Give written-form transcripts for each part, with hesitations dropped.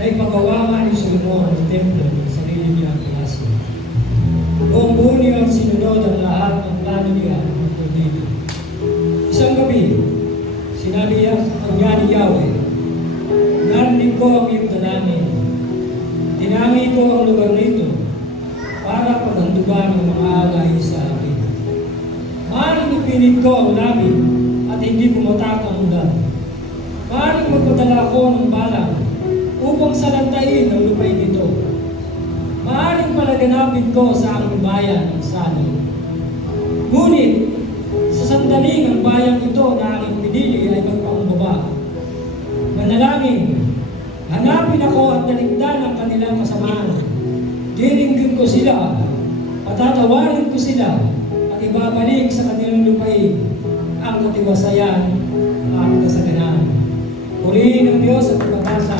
na ipagawa nga ni Solomon ang templo ng sarili niya ang klase. Buong buo niya ang sinunod ang lahat ng plano niya tungkol dito. Isang gabi, sinabi niya ni Yahweh, narinig ko ang iyong dalangin. Tinangi ko ang lugar nito para paghandugan ng mga alay sa akin. Maaaring ipinit ko ang langit at hindi pumatak ang ulan. Maaaring magpadala ko ng balang upang salantain ang lupain ito. Maaaring palaganapin ko sa aking bayan ang sani. Ngunit, sa sandaling ang bayan ito na aking pinili ay magpakumbaba. Manalangin, hanapin ako at daligdan ang kanilang kasamaan. Diringgin ko sila, patatawarin ko sila, at ibabalik sa kanilang lupain ang katiwasayan at kasaganaan. Purihin ng Diyos at pagpapasa.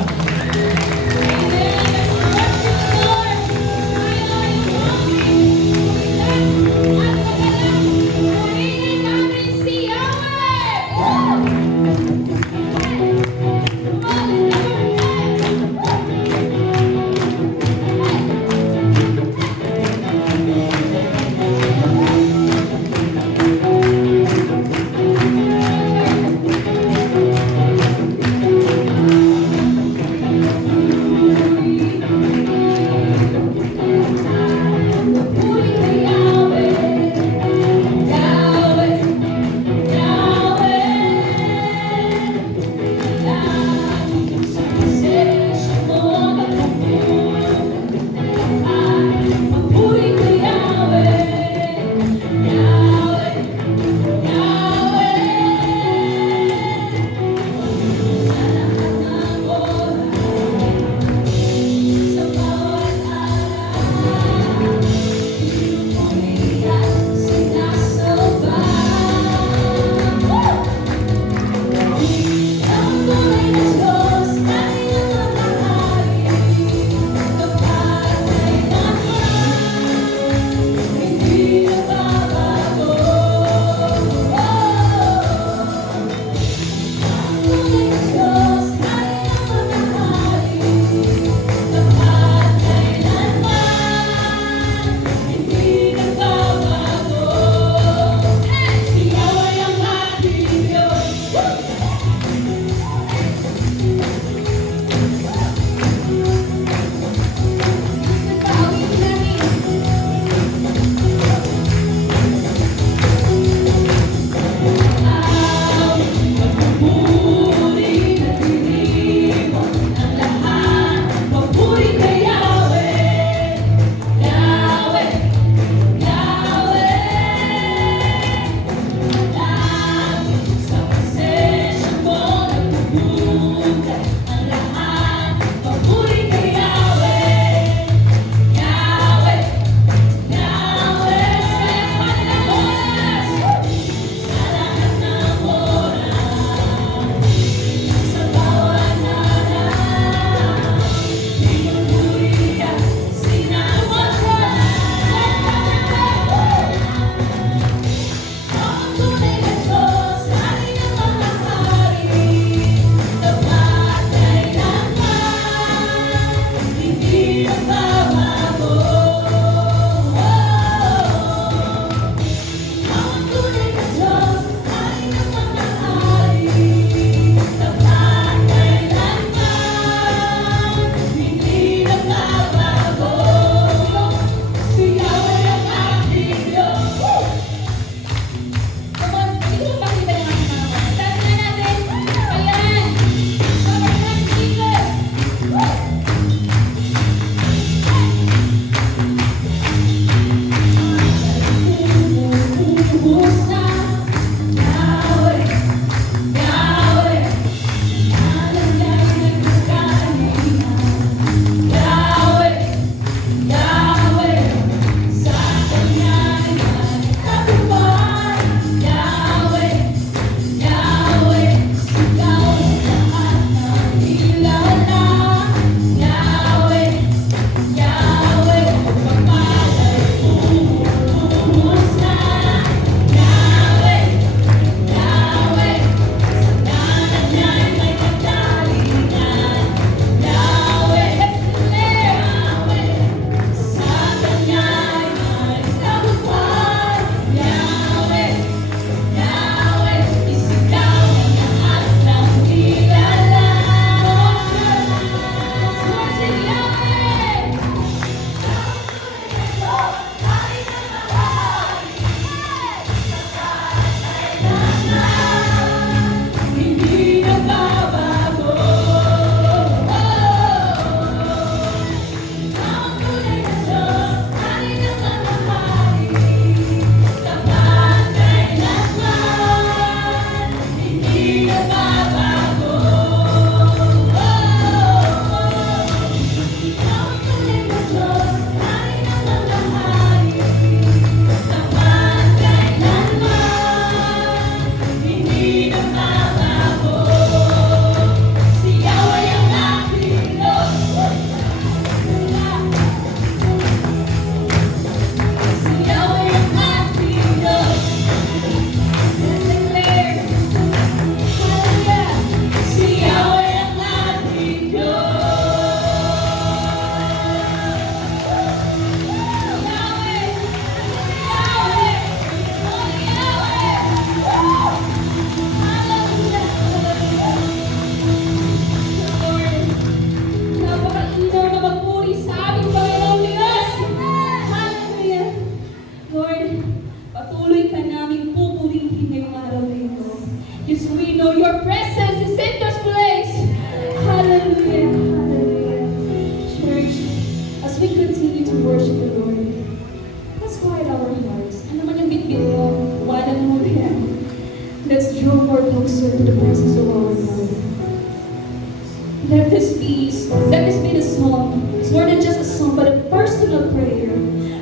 Let this be the song. It's more than just a song, but a personal prayer.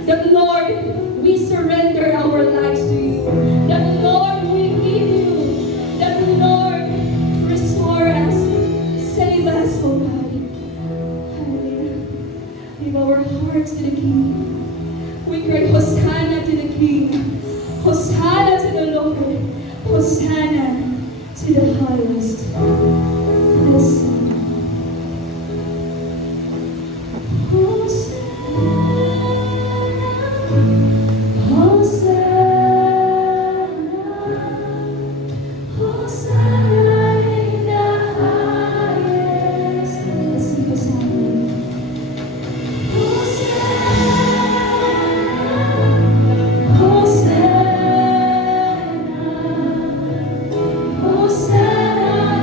That Lord, we surrender our lives to you. That Lord, we give you. That Lord, restore us. Save us, oh God. Hallelujah. Give our hearts to the King. We cry, Hosanna to the King. Hosanna to the Lord. Hosanna to the highest. Let's sing. Hosanna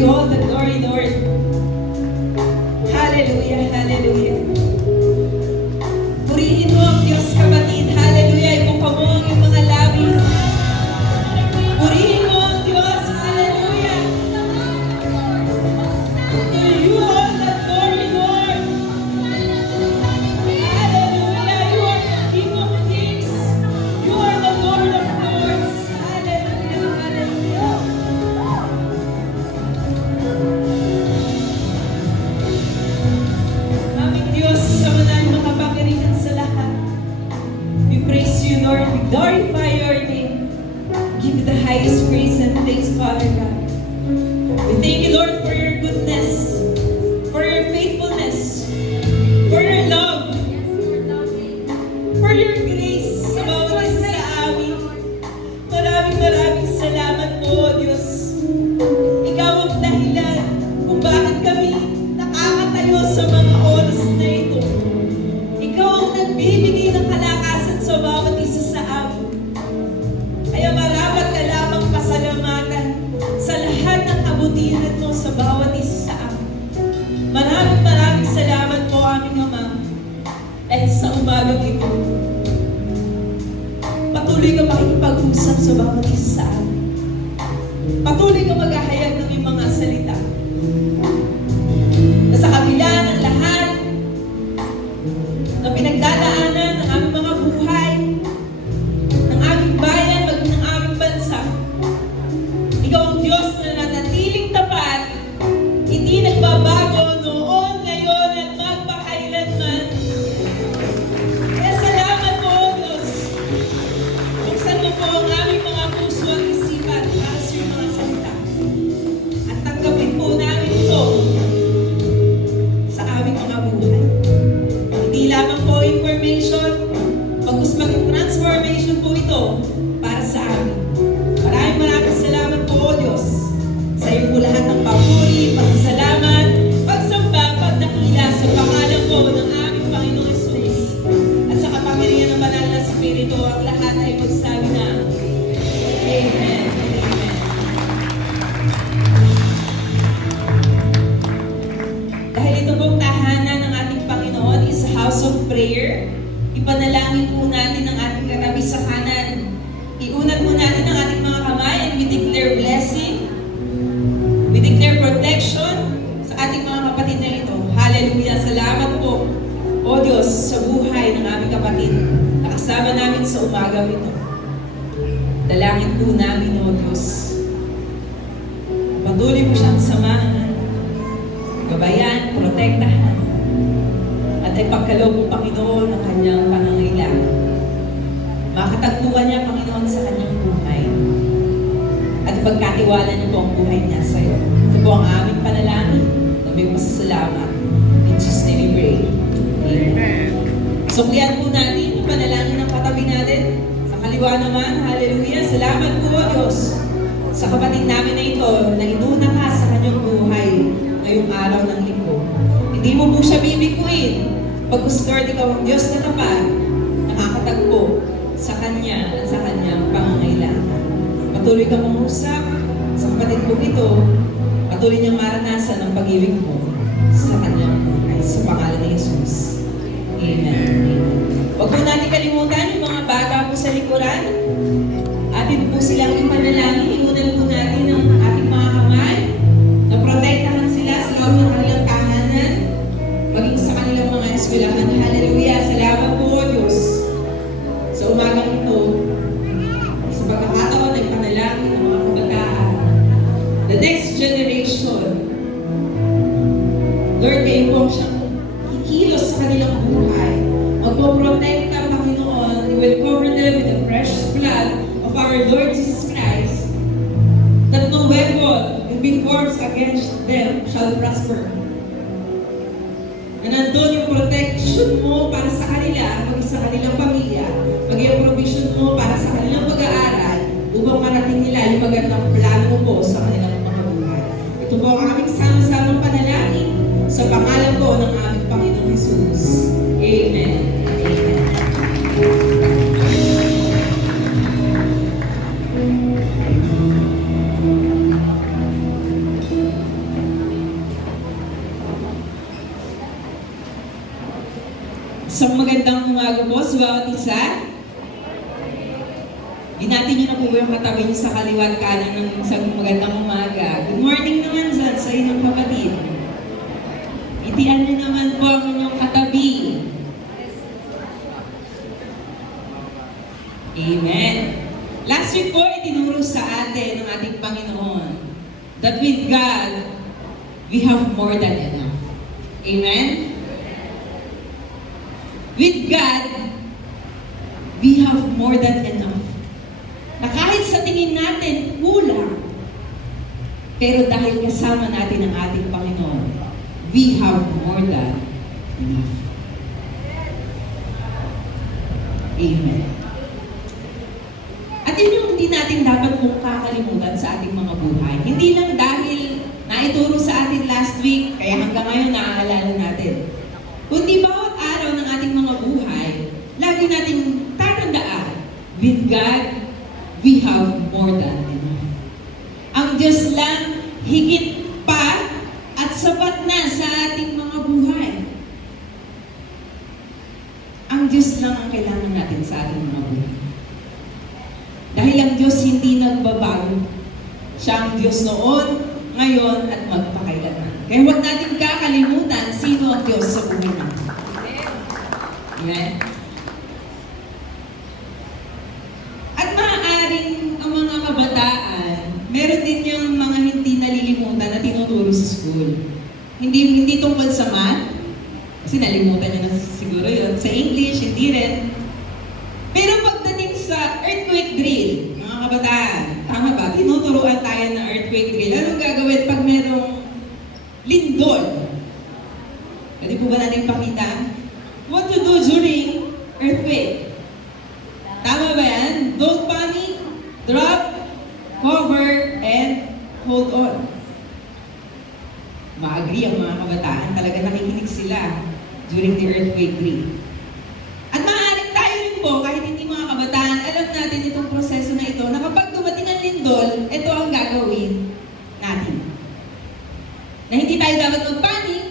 you all the glory, Lord. Hallelujah, hallelujah. Purihin mo ang Diyos, kapatid. Hallelujah. Ibuka mo ang iyong mga labis. Purihin mo ang Diyos. Hallelujah. To you all the glory, Lord. Hallelujah. You are the King of Kings. You are the Lord of Lords. Hallelujah, hallelujah. Aming Diyos, sa manang makapangyarihan sa lahat. We praise you, Lord. We glorify your name. Give you the highest praise and thanks, Father God. We thank you, Lord, for your goodness, for your faithfulness, for your love, for your grace sa bawat isa sa amin. Maraming salamat po, Diyos. Ikaw ang dahilan kung bakit kami nakakatayo sa mga oras na ito. Ikaw ang nagbibigay ng kalakasan sa bawat isa sa amin. Kaya marapat ka lamang pasalamatan sa lahat ng kabutihan mo sa bawat isa sa amin. Maraming salamat po, aming Ama, dahil sa umagang ito. Patuloy ka makikipag-usap sa bawat isa sa amin. Patuloy ka maghahayag ng iyong mga salita. Na sa kabila ng lahat na pinagdadaanan ng aming mga buhay, ng aming bayan, maging ng aming bansa, ikaw ang Diyos na nanatiling tapat, hindi nagbabago noon, ngayon, at magpakailanman. Kaya salamat po, Diyos. Buksan mo po ang aming mga puso at isipan para sa iyong mga salita. At tanggapin po namin ito sa aming mga buhay. Hindi lamang po information, bagkus maging transformation po ito para sa amin. Maraming salamat po, O Diyos. Sa iyo po lahat ng papuri, pasasalamat, pagsamba, pagdakila sa pangalan po ng aming Panginoong Jesus. At sa kapangyarihan ng banal na Espiritu, ang lahat ay magsabi na, Amen. Amen. Dahil ito pong tahanan ng ating Panginoon is a house of prayer, ipanalangin po natin ang ating katabi sa kanan. Iunat po natin ang ating mga kamay and we declare blessing. We declare protection sa ating mga kapatid na ito. Hallelujah! Salamat po, O Diyos, sa buhay ng aming kapatid na kasama namin sa umagang ito. Dalangin po namin, O Diyos. Patuloy mo siyang samahan, gabayan, protektahan, at ay pagkaloob mo, Panginoon, ng kanyang pangangailangan. Makatagpuan niya, Panginoon, sa kanyang buhay. At pagkatiwala niyo po ang buhay niya sa iyo. Ito po ang aming panalangin. Aming pasasalamat. In Jesus' name we pray. Amen. Suklian po natin yung panalangin ng katabi natin. Sa kaliwa naman, hallelujah. Salamat po, O Diyos, sa kapatid namin na ito na inuna ka sa kanyang buhay ngayong araw ng linggo. Hindi mo po siya bibikuin. Pagkus, Lord, ikaw ang Diyos na tapat, nakakatagpo sa kanya at sa kanyang pangangailangan. Patuloy ka mangusap sa kapatid ko ito, patuloy niyang maranasan ang pag-ibig mo sa kanyang buhay. Sa pangalan ni Jesus. Amen. Huwag po natin kalimutan yung mga bata po sa likuran. Atin po silang ipanalangin. Iunan po natin ang ating mga kamay na protektahan sila sa loob ng kanilang tahanan, maging sa kanilang mga eskwelahan. Hallelujah! Salamat po, O Diyos, sa umagang ito, sa pagkakataon ay panalangin ng mga kabataan, the next generation. Lord, kayo po siyang kikilos sa kanilang buhay. Magpoprotect ka, Panginoon. You will cover them with the precious blood of our Lord Jesus Christ, that no weapon will be formed against them shall prosper. Na nandun yung protection mo para sa kanila, maging sa kanilang pamilya, maging yung provision mo para sa kanilang pag-aaral, upang marating nila yung magandang plano mo po sa kanilang mga buhay. Ito po ang aming sama-samang panalangin sa pangalan po ng aming Panginoong Jesus. Amen. Amen. Isang magandang umaga po sa bawat isa. Binati niyo na po yung katabi niyo sa kaliwa at kanan ng isang magandang umaga. Good morning naman sa inyong kapatid. Itian niyo naman po ang inyong katabi. Amen. Last week po, itinuro sa atin ng ating Panginoon that with God, we have more than enough. Amen? With God, we have more than enough. Na kahit sa tingin natin, kulang. Pero dahil kasama natin ang ating Panginoon, we have more than enough. Amen. At yun yung hindi natin dapat mong kakalimutan sa ating mga buhay. Hindi lang dahil naituro sa atin last week, kaya hanggang ngayon naaalala natin. Kundi bawat araw ng ating mga buhay, lagi natin tatandaan, with God, we have more than enough. Ang Diyos lang, higit pa at sapat na sa ating mga buhay. Ang Diyos lang ang kailangan natin sa ating mga buhay. Dahil ang Diyos hindi nagbabago. Siya ang Diyos noon, ngayon, at magpakailanman. Kaya huwag natin kakalimutan sino ang Diyos sa buhay natin. Amen? At maaaring ang mga kabataan, meron din yung mga hindi nalilimutan na tinuturo sa school. Hindi tungkol sa math, kasi nalimutan nyo na siguro yun. Sa English, hindi rin. Pero pagdating sa earthquake drill, mga kabataan, tama ba? Tinuturuan tayo ng earthquake drill. Anong gagawin pag merong lindol? Pwede po ba natin pakita? What to do during earthquake? Tama ba yan? Don't panic, drop, cover, and hold on. Ma-agree ang mga kabataan. Talaga nakikinig sila during the earthquake drill. At maaaring tayo rin po, kahit hindi mga kabataan, alam natin itong proseso na ito, na kapag dumating ang lindol, ito ang gagawin natin. Na hindi tayo dapat magpanik,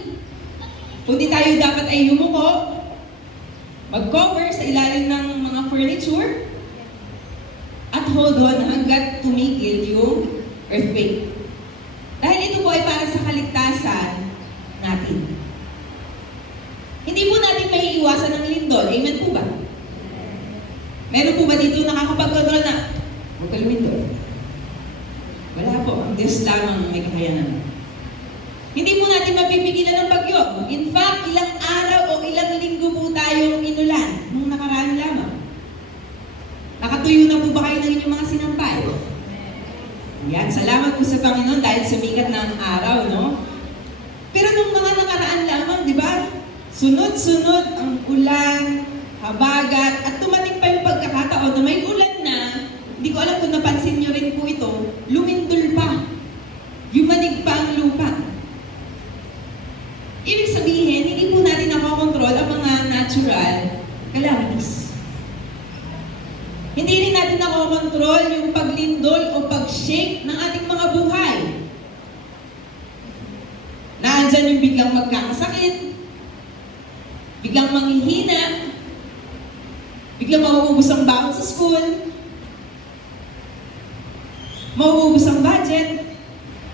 kundi tayo dapat ay yumuko, mag-cover sa ilalim ng mga furniture, at hold on hanggat tumigil yung earthquake. Dahil ito po ay para sa kaligtasan natin. Hindi po natin maiiwasan ng lindol. Amen po ba? Meron po ba dito nakakapag-control na huwag ka lumindol? Wala po. Ang Diyos lamang ang may kakayanan. Hindi po natin mapipigilan ng bagyo. In fact, ilang araw o ilang linggo po tayong inulan nung nakaraan lamang. Nakatuyo na po ba kayo ng inyong mga sinampay? Yan, salamat po sa Panginoon dahil sumikat na ang araw, no? Pero nung mga nakaraan lamang, di ba? Sunod-sunod ang ulan, habagat, at tumating pa yung pagkakataon na may ulan na, hindi ko alam kung napansin nyo rin po ito, lumindol pa. Yumanig pa ang lupa. Ibig sabihin, hindi po natin nakokontrol ang mga natural calamities. Hindi rin natin nakokontrol yung paglindol o pag-shake ng ating mga buhay. Naandyan yung biglang magkakasakit, biglang manghihina, biglang mauubos ang baon sa school, mauubos ang budget,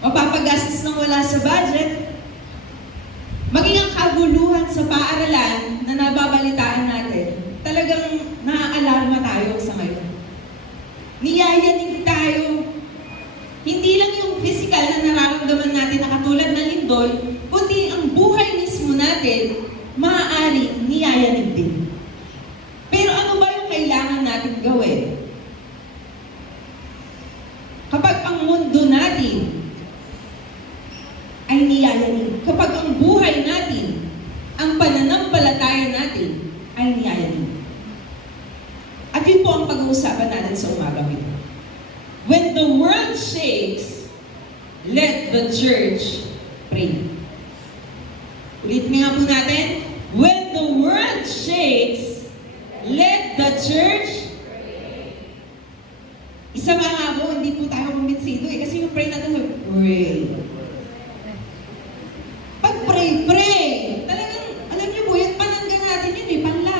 mapapagastos ng wala sa budget, maging ang kaguluhan sa paaralan na nababalitaan natin, talagang naaalarma tayo sa ngayon. Niyayanig tayo. Hindi lang yung physical na nararamdaman natin na katulad ng lindol, kundi ang buhay mismo natin, maaaring niyayanig din. Pero ano ba yung kailangan natin gawin? Kapag ang mundo natin ay niyayanig, kapag ang buhay natin, ang pananampalataya natin ay niyayanig. At yun po ang pag-uusapan natin sa umagang ito. When the world shakes, let the church pray. Ulitin nga po natin. When the world shakes, let the church pray. Isa pa nga po, hindi po tayo kumbinsido eh. Kasi yung pray natin, pray. Pag pray, pray. Talagang, alam niyo po, yung panangga natin yun eh, panla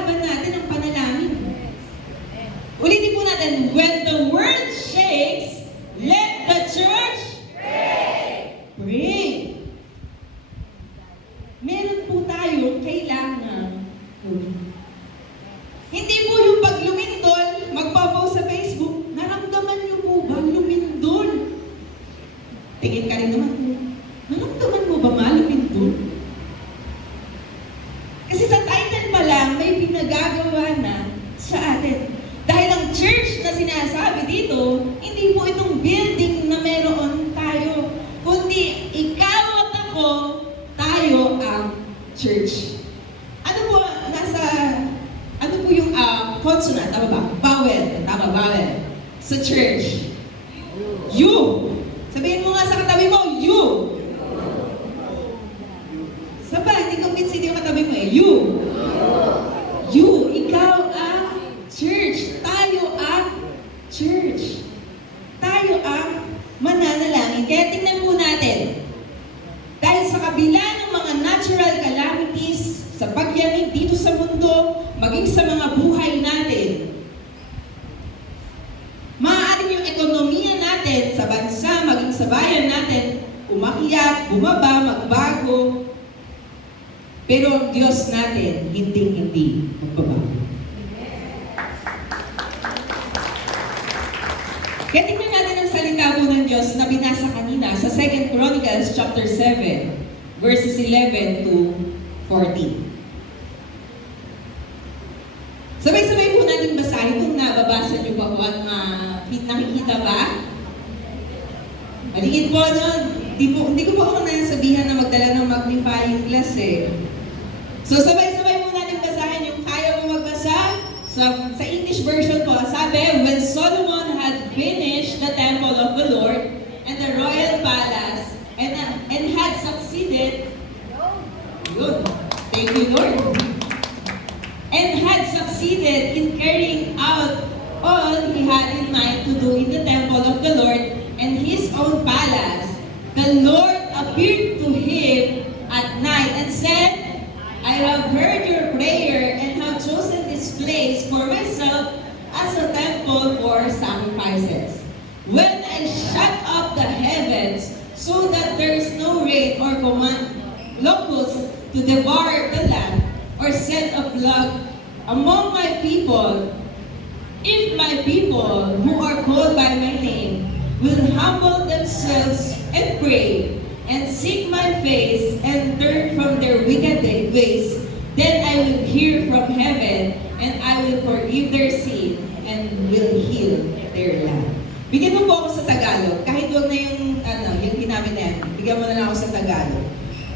church. Ano po, ano po yung consonant, tama ba? Vowel, tama, vowel. Sa church. You. Sabihin mo nga sa katabi mo, you. Saba, hindi convinced yung katabi mo eh. You. You. Ikaw ang church. Tayo ang church. Tayo ang mananalangin. Kaya tingnan po natin. Dahil sa kabila ng mga natural calamities, sa pagyamig dito sa mundo, maging sa mga buhay natin, maaaring yung ekonomiya natin sa bansa, maging sa bayan natin, umakyat, bumaba, magbago. Pero ang Diyos natin, hindi magbabago. Kaya tingnan natin ang salita po ng Diyos na binasa kanina sa 2 Chronicles chapter 7, verses 11 to 14. Sabay-sabay po natin basahin kung nababasa niyo pa po at nakikita ba? Maligid po nun. Hindi ko po ako nasabihan na magdala ng magnifying glass eh. So sabay-sabay po natin basahin yung kaya mo magbasa. Sa English version po, sabi, when Solomon had finished the temple of the Lord and the royal palace and had succeeded, good, thank you Lord, and had succeeded in carrying out all he had in mind to do in the temple of the Lord and his own palace, the Lord appeared to him at night and said, I have heard your prayer and have chosen this place for myself as a temple for sacrifices. When I shut up the heavens so that there is no rain or command locusts to devour the land or send a plague among my people, if my people who are called by my name will humble themselves and pray and seek my face and turn from their wicked ways, then I will hear from heaven and I will forgive their sin and will heal their land. Bigyan mo po ako sa Tagalog. Kahit huwag na yung ginamit na yan. Bigyan mo na lang ako sa Tagalog.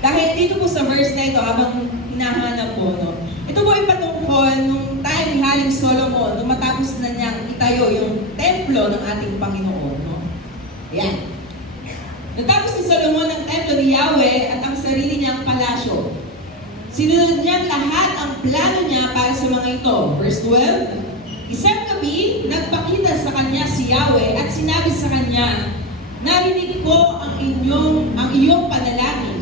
Dahil dito po sa verse na ito, habang hinahanap po, no, ito po ay patungkol nung time ni Haring Solomon, nung matapos na niyang itayo yung templo ng ating Panginoon. No? Ayan. Natapos ni Solomon ang templo ni Yahweh at ang sarili niyang palasyo. Sinunod niya lahat ang plano niya para sa mga ito. Verse 12, isang gabi, nagpakita sa kanya si Yahweh at sinabi sa kanya, narinig ko ang iyong panalangin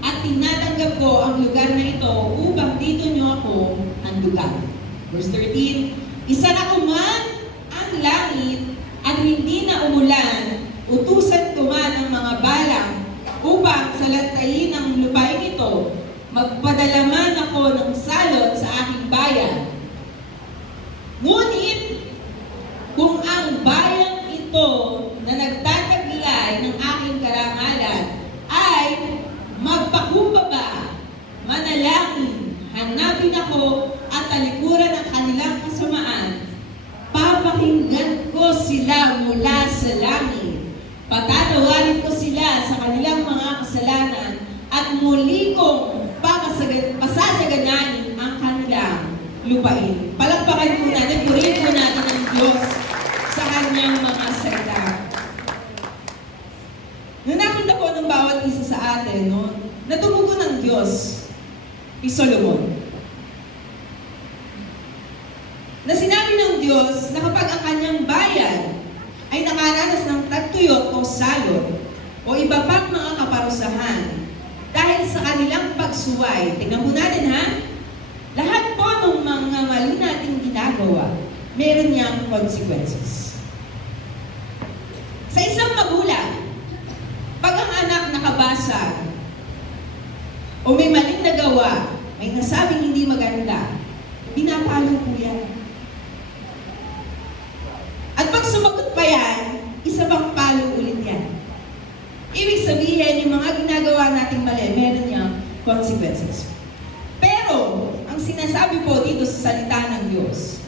at tinatanggap ko ang lugar na ito upang dito niyo ako handugan. Verse 13, isa na man ang langit at hindi na umulan, utusan ko man ang mga balang upang salantayin ang lupain ito, magpadala man ako ng salot sa aking bayan. Ngunit, kung ang bayang ito na nagtataglay ng aking karangalan ay magpakumbaba, manalangin, hanapin ako at talikuran ang kanilang kasamaan, papakinggan ko sila mula sa langit. Patatawarin ko sila sa kanilang mga kasalanan at muli kong pasasagananin ang kanilang lupain. Palagpakan po natin, purihin po natin ang Diyos sa kanyang mga salita. Nung nakita ko ng bawat isa sa atin, no, natumugo ng Diyos kay Solomon. Na sinabi ng Diyos na kapag ang kanyang bayan ay nakaranas ng tagtuyot o salot o iba pang mga kaparusahan dahil sa kanilang pagsuway. Tingnan po natin ha. Lahat po ng mga mali nating ginagawa, meron niyang consequences. Sa isang magulang, pag ang anak nakabasag o may maling nagawa, may nasabing hindi maganda, pinapalo po yan. At pag sumagot pa yan, isa pang palo ulit yan. Ibig sabihin, yung mga ginagawa nating mali, meron niyang consequences. Pero, ang sinasabi po dito sa salita ng Diyos,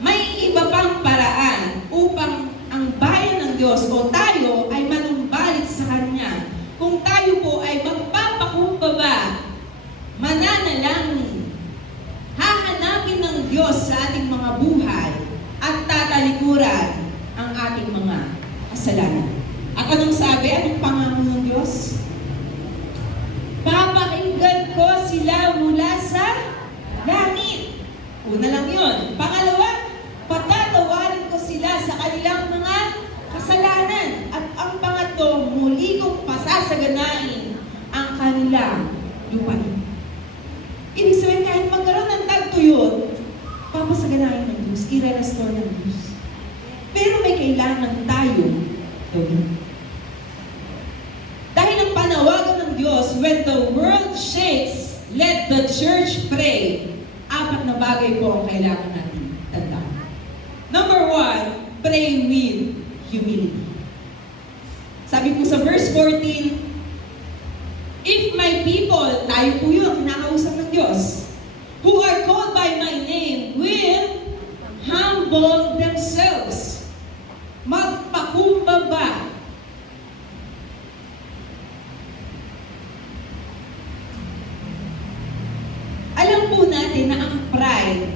may iba pang paraan upang ang bayan ng Diyos o tayo ay manumbalik sa Kanya. Kung tayo po ay magpapakumbaba, yun. Pangalawa, patatawarin ko sila sa kanilang mga kasalanan. At ang pangatlo, muli kong pasasaganain ang kanilang lupain. Ibig sabihin, kahit magkaroon ng tagtuyot, papasaganain ng Diyos, i-restore ng Diyos. Pero may kailangan tayo gawin. Dahil ang panawagan ng Diyos, when the world shakes, let the church pray. 4 na bagay po ang kailangan natin tandaan. Number 1, pray with humility. Sabi po sa verse 14, if my people, tayo po yun, kinakausap ng Diyos, who are called by my name, will humble themselves, magpakumbaba, alam po natin na ang pride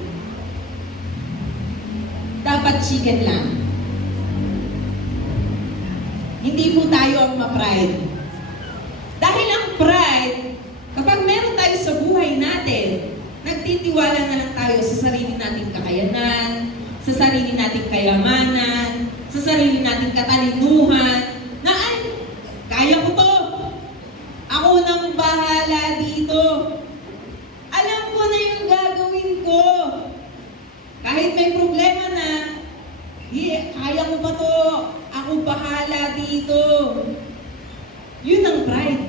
dapat chicken lang. Hindi po tayo ang ma-pride. Dahil ang pride, kapag meron tayo sa buhay natin, nagtitiwala na lang tayo sa sarili nating kakayanan, sa sarili nating kayamanan, sa sarili nating katalinuhan, na ay, kaya ko to. Ako nang bahala dito. Alam ko na yung gagawin ko. Kahit may problema na, kaya ko pa to. Ako bahala dito. Yun ang pride.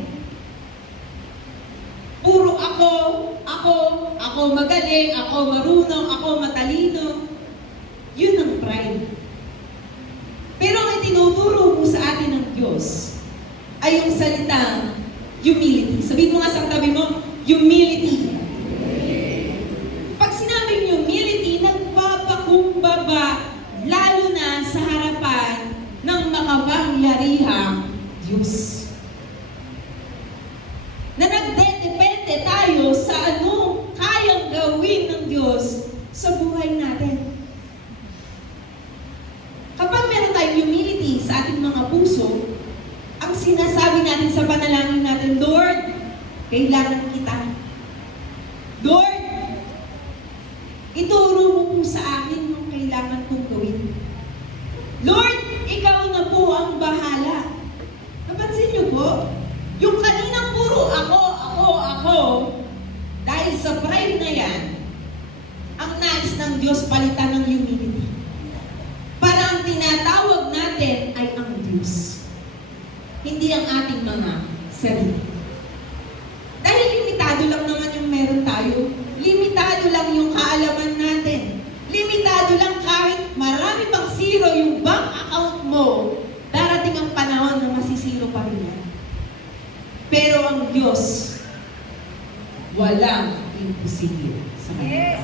Puro ako magaling, ako marunong, ako matalino. Yun ang pride. Pero ang itinuturo po sa atin ng Diyos ay yung salitang humility. Sabihin mo nga sa tabi mo, humility. Pag sinabing humility, nagpapakumbaba lalo na sa harapan ng makapangyarihang Diyos. Na nagdedepende tayo sa anong kayang gawin ng Diyos sa buhay natin. Kapag meron tayong humility sa ating mga puso, ang sinasabi natin sa panalangin natin, Lord, kailangan kita. Lord, ituro mo po sa akin yung kailangan kong gawin. Lord, ikaw na po ang bahala. Napansin niyo po, yung kaninang puro ako, dahil sa pride na yan, ang nais ng Diyos palitan ng humility. Para ang tinatawag natin ay ang Diyos. Hindi ang ating mga sarili. Dahil limitado lang naman yung meron tayo. Limitado lang yung kaalaman natin. Limitado lang kahit marami pang zero yung bank account mo, darating ang panahon na masisiro pa rin yan. Pero ang Diyos, walang imposible sa Kanya.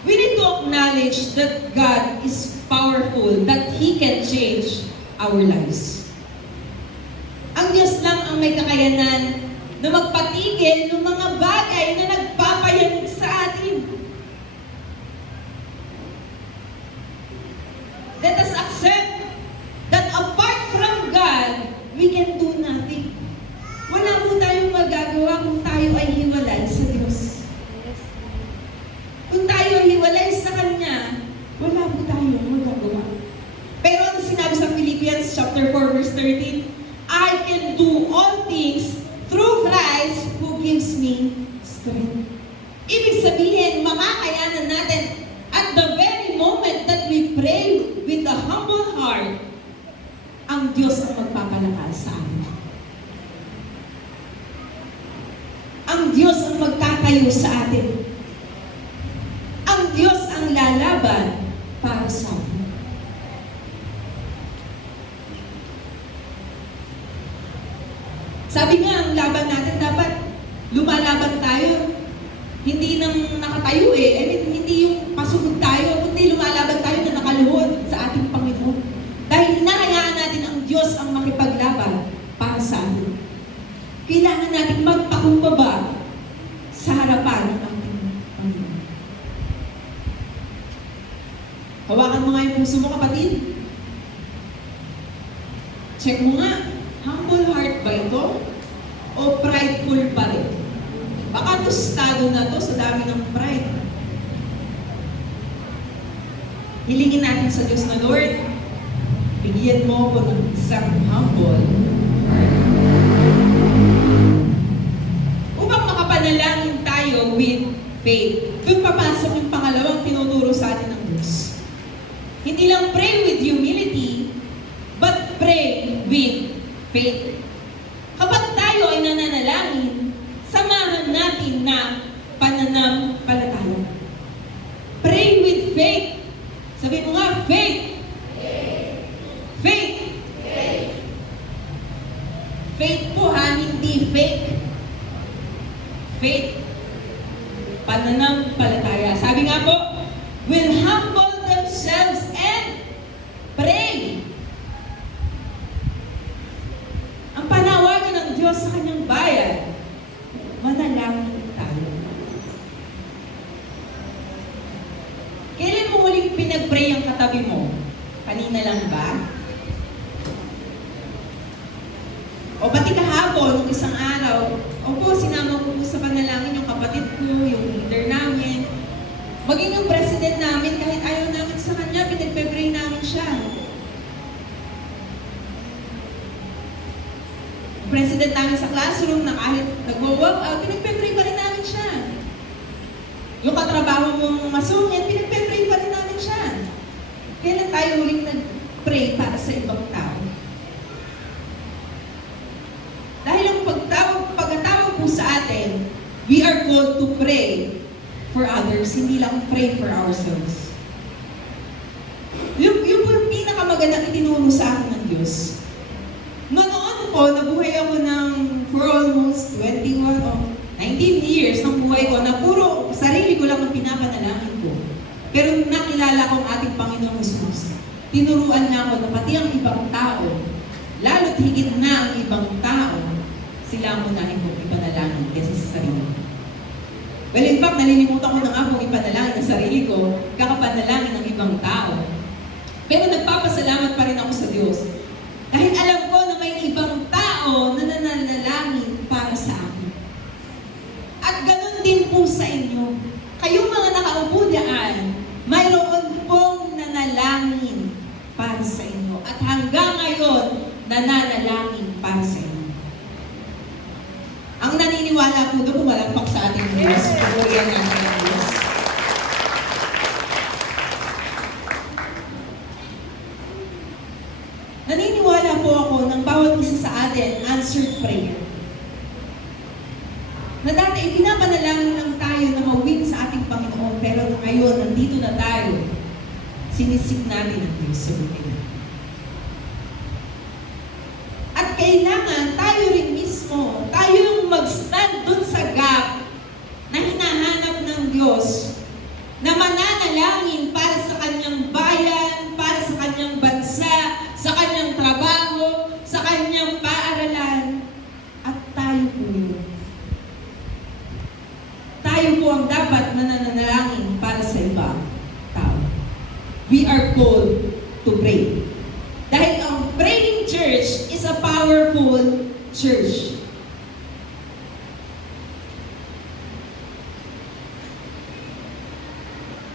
We need to acknowledge that God is powerful, that He can change our lives. Ang Diyos lang ang may kakayanan na magpatigil ng mga bagay na nagpapayanig sa atin. Let us accept that apart from God, we can do nothing. Wala po tayong magagawa kung tayo ay hiwalay sa Diyos. Kung tayo ay hiwalay sa Kanya, wala po tayong magagawa. Pero ang sinabi sa Philippians chapter 4 verse 13, I can do all things through Christ who gives me strength. Ibig sabihin, makakayanan natin at the very moment that we pray with a humble heart, ang Diyos ang magpapalakas sa atin. Ang Diyos ang magtatayo sa atin. Ang Diyos ang lalaban para sa atin. Sabi nga, ang laban natin dapat lumalaban tayo. Hindi nang nakatayo hindi yung pasugod tayo, kundi lumalaban tayo na nakaluhod sa ating Panginoon. Dahil hinahayaan natin ang Diyos ang makipaglaban para sa atin. Kailangan natin magpakumbaba sa harapan ng ating Panginoon. Hawakan mo nga yung puso mo, kapatid. Check mo nga, humble heart ba ito? O prideful pa rin? tostado na to sa dami ng pride. Hilingin natin sa Diyos na, Lord, bigyan mo ko ng isang humble upang makapanalangin tayo with faith. Doon papasok yung pangalawang tinuturo sa atin ng Diyos. Hindi lang pray with humility, but pray with faith. Kapag tayo ay nananalangin, samahan natin na pananampalataya. Pray with faith. Sabi mo nga, faith. Faith. Faith po ha, hindi fake. Faith. Pananampalataya. Sabi nga po, will humble themselves and pray. Ang panawagan ng Diyos sa kanyang bayan, manalangin tayo. Kailan mo huling pinag-pray ang katabi mo? Kanina lang ba? O pati kahapon, nung isang araw, opo, sinama ko po sa panalangin yung kapatid ko, yung leader namin. Maging yung president namin, kahit ayaw namin sa kanya, pinagpe-pray namin siya. President namin sa classroom na kahit nag-walk out, pinagpe-pray pa rin namin siya. Yung katrabaho mong masungit, pinagpe-pray pa rin namin siya. Kailan tayo huling nag-pray para sa ibang tao? Dahil ang pagkatawag po sa atin, we are called to pray for others, hindi lang pray for ourselves. Yung po yung pinakamagandang itinuro sa akin ng Diyos. Noon po, nabuhay ako for almost 21 o 19 years ng buhay ko na puro sarili ko lang ang pinapanalangin ko. Pero nakilala ko ang ating Panginoong Jesus. Tinuruan niya ako na pati ang ibang tao, lalo't higit na ang ibang tao, sila ang unahin kong ipanalangin kasi sa sarili ko. Well, in fact, nalilimutan ko na nga kung ipanalangin ang sarili ko, kakapanalangin ng ibang tao. Pero nagpapasalamat pa rin ako sa Diyos. Dahil alam ko na may ibang tao na nananalangin para sa akin. At ganun din po sa inyo. Kayong mga nakaupo diyan, mayroon pong nanalangin para sa inyo. At hanggang ngayon, nananalangin para sa inyo. Ang naniniwala po doon, pumalagpak sa ating Diyos. Paguriyan natin ang Diyos. Naniniwala po ako ng bawat isa sa atin, answered prayer. Na dati, pinapanalangin lang tayo na mawin sa ating Panginoon, pero ngayon, nandito na tayo, sinisik natin ang Diyos sa buhay natin. At kailangan tayo rin mismo, tayo yung mag-stand dun sa gap na hinahanap ng Diyos, na mananalangin para sa kanyang bayan, para sa kanyang bansa, sa kanyang trabaho, sa kanyang paaralan, at tayo po yun. Tayo po ang dapat nananalangin para sa iba tao. We are called to pray. Dahil ang praying church is a powerful church.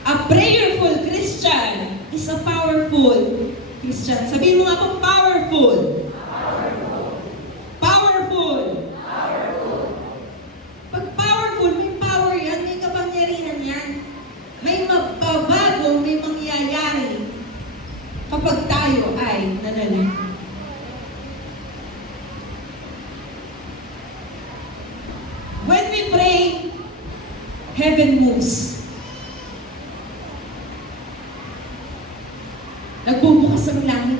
A prayerful Christian is a powerful Christian. Sabihin mo nga po, powerful. Powerful. Pag powerful, may power yan, may kapangyarihan yan. May magbabago, may mangyayari kapag tayo ay nanalangin. When we pray, heaven moves. Nagbubukas ang langit.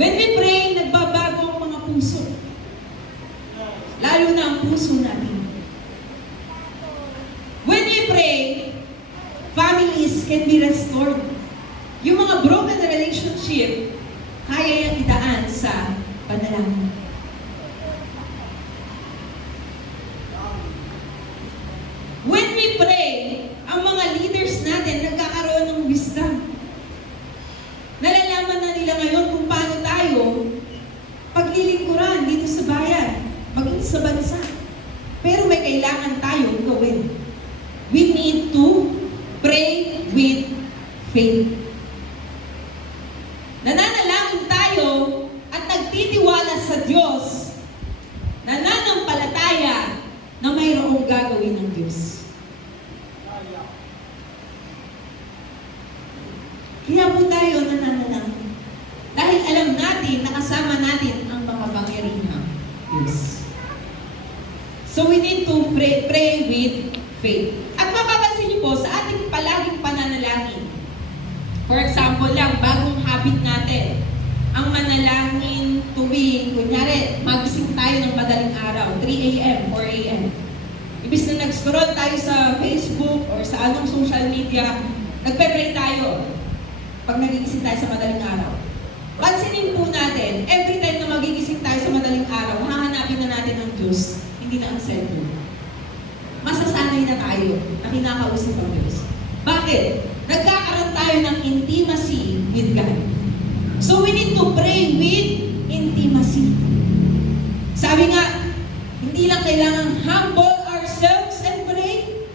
When we pray, nagbabago ang mga puso. Lalo na ang puso natin. When we pray, families can be restored. Yung mga broken relationship, kaya yung idaan sa panalangin. When we pray, ang mga leaders natin nagkakaroon ng wisdom. Nalalaman na nila ngayon kung paano tayo paglilingkuran dito sa bayan, maging sa bansa. Pero may kailangan tayong gawin. We need to pray with faith. Nananalangin tayo at nagtitiwala sa Diyos, nananampalataya na mayroong gagawin ng Diyos. Kaya po tayo nananalangin. Dahil alam natin, nakasama natin ang makapangyarihang Diyos. So we need to pray with faith. At mapapansin niyo po sa ating palaging pananalangin. For example lang, bagong habit natin, ang manalangin tuwing, kunyari, magising tayo ng madaling araw, 3 a.m., 4 a.m. Ibis na nag-scroll tayo sa Facebook or sa anong social media, nagpe-pray tayo pag nagigising tayo sa madaling araw. Pansinin po natin, every time na magigising tayo sa madaling araw, hahanapin na natin ang Diyos, hindi na ang cellphone. Masasanay na tayo na kinakausap ang Diyos. Bakit? Nagkakaroon tayo ng intimacy with God. So we need to pray with intimacy. Sabi nga, hindi lang kailangan humble ourselves and pray,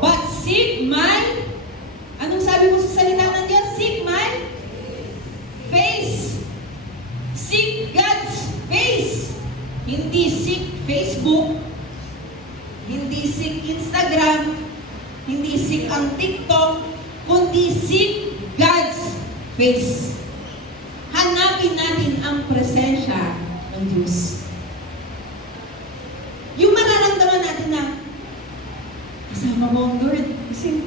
but seek my, anong sabi mo sa salita ng Diyos? Seek my face. Seek God's face. Hindi seek Facebook, hindi seek Instagram, hindi seek ang TikTok, kundi seek God's face. Hanapin natin ang presensya ng Diyos. Yung mararamdaman natin na kasama mo ang Lord. Kasi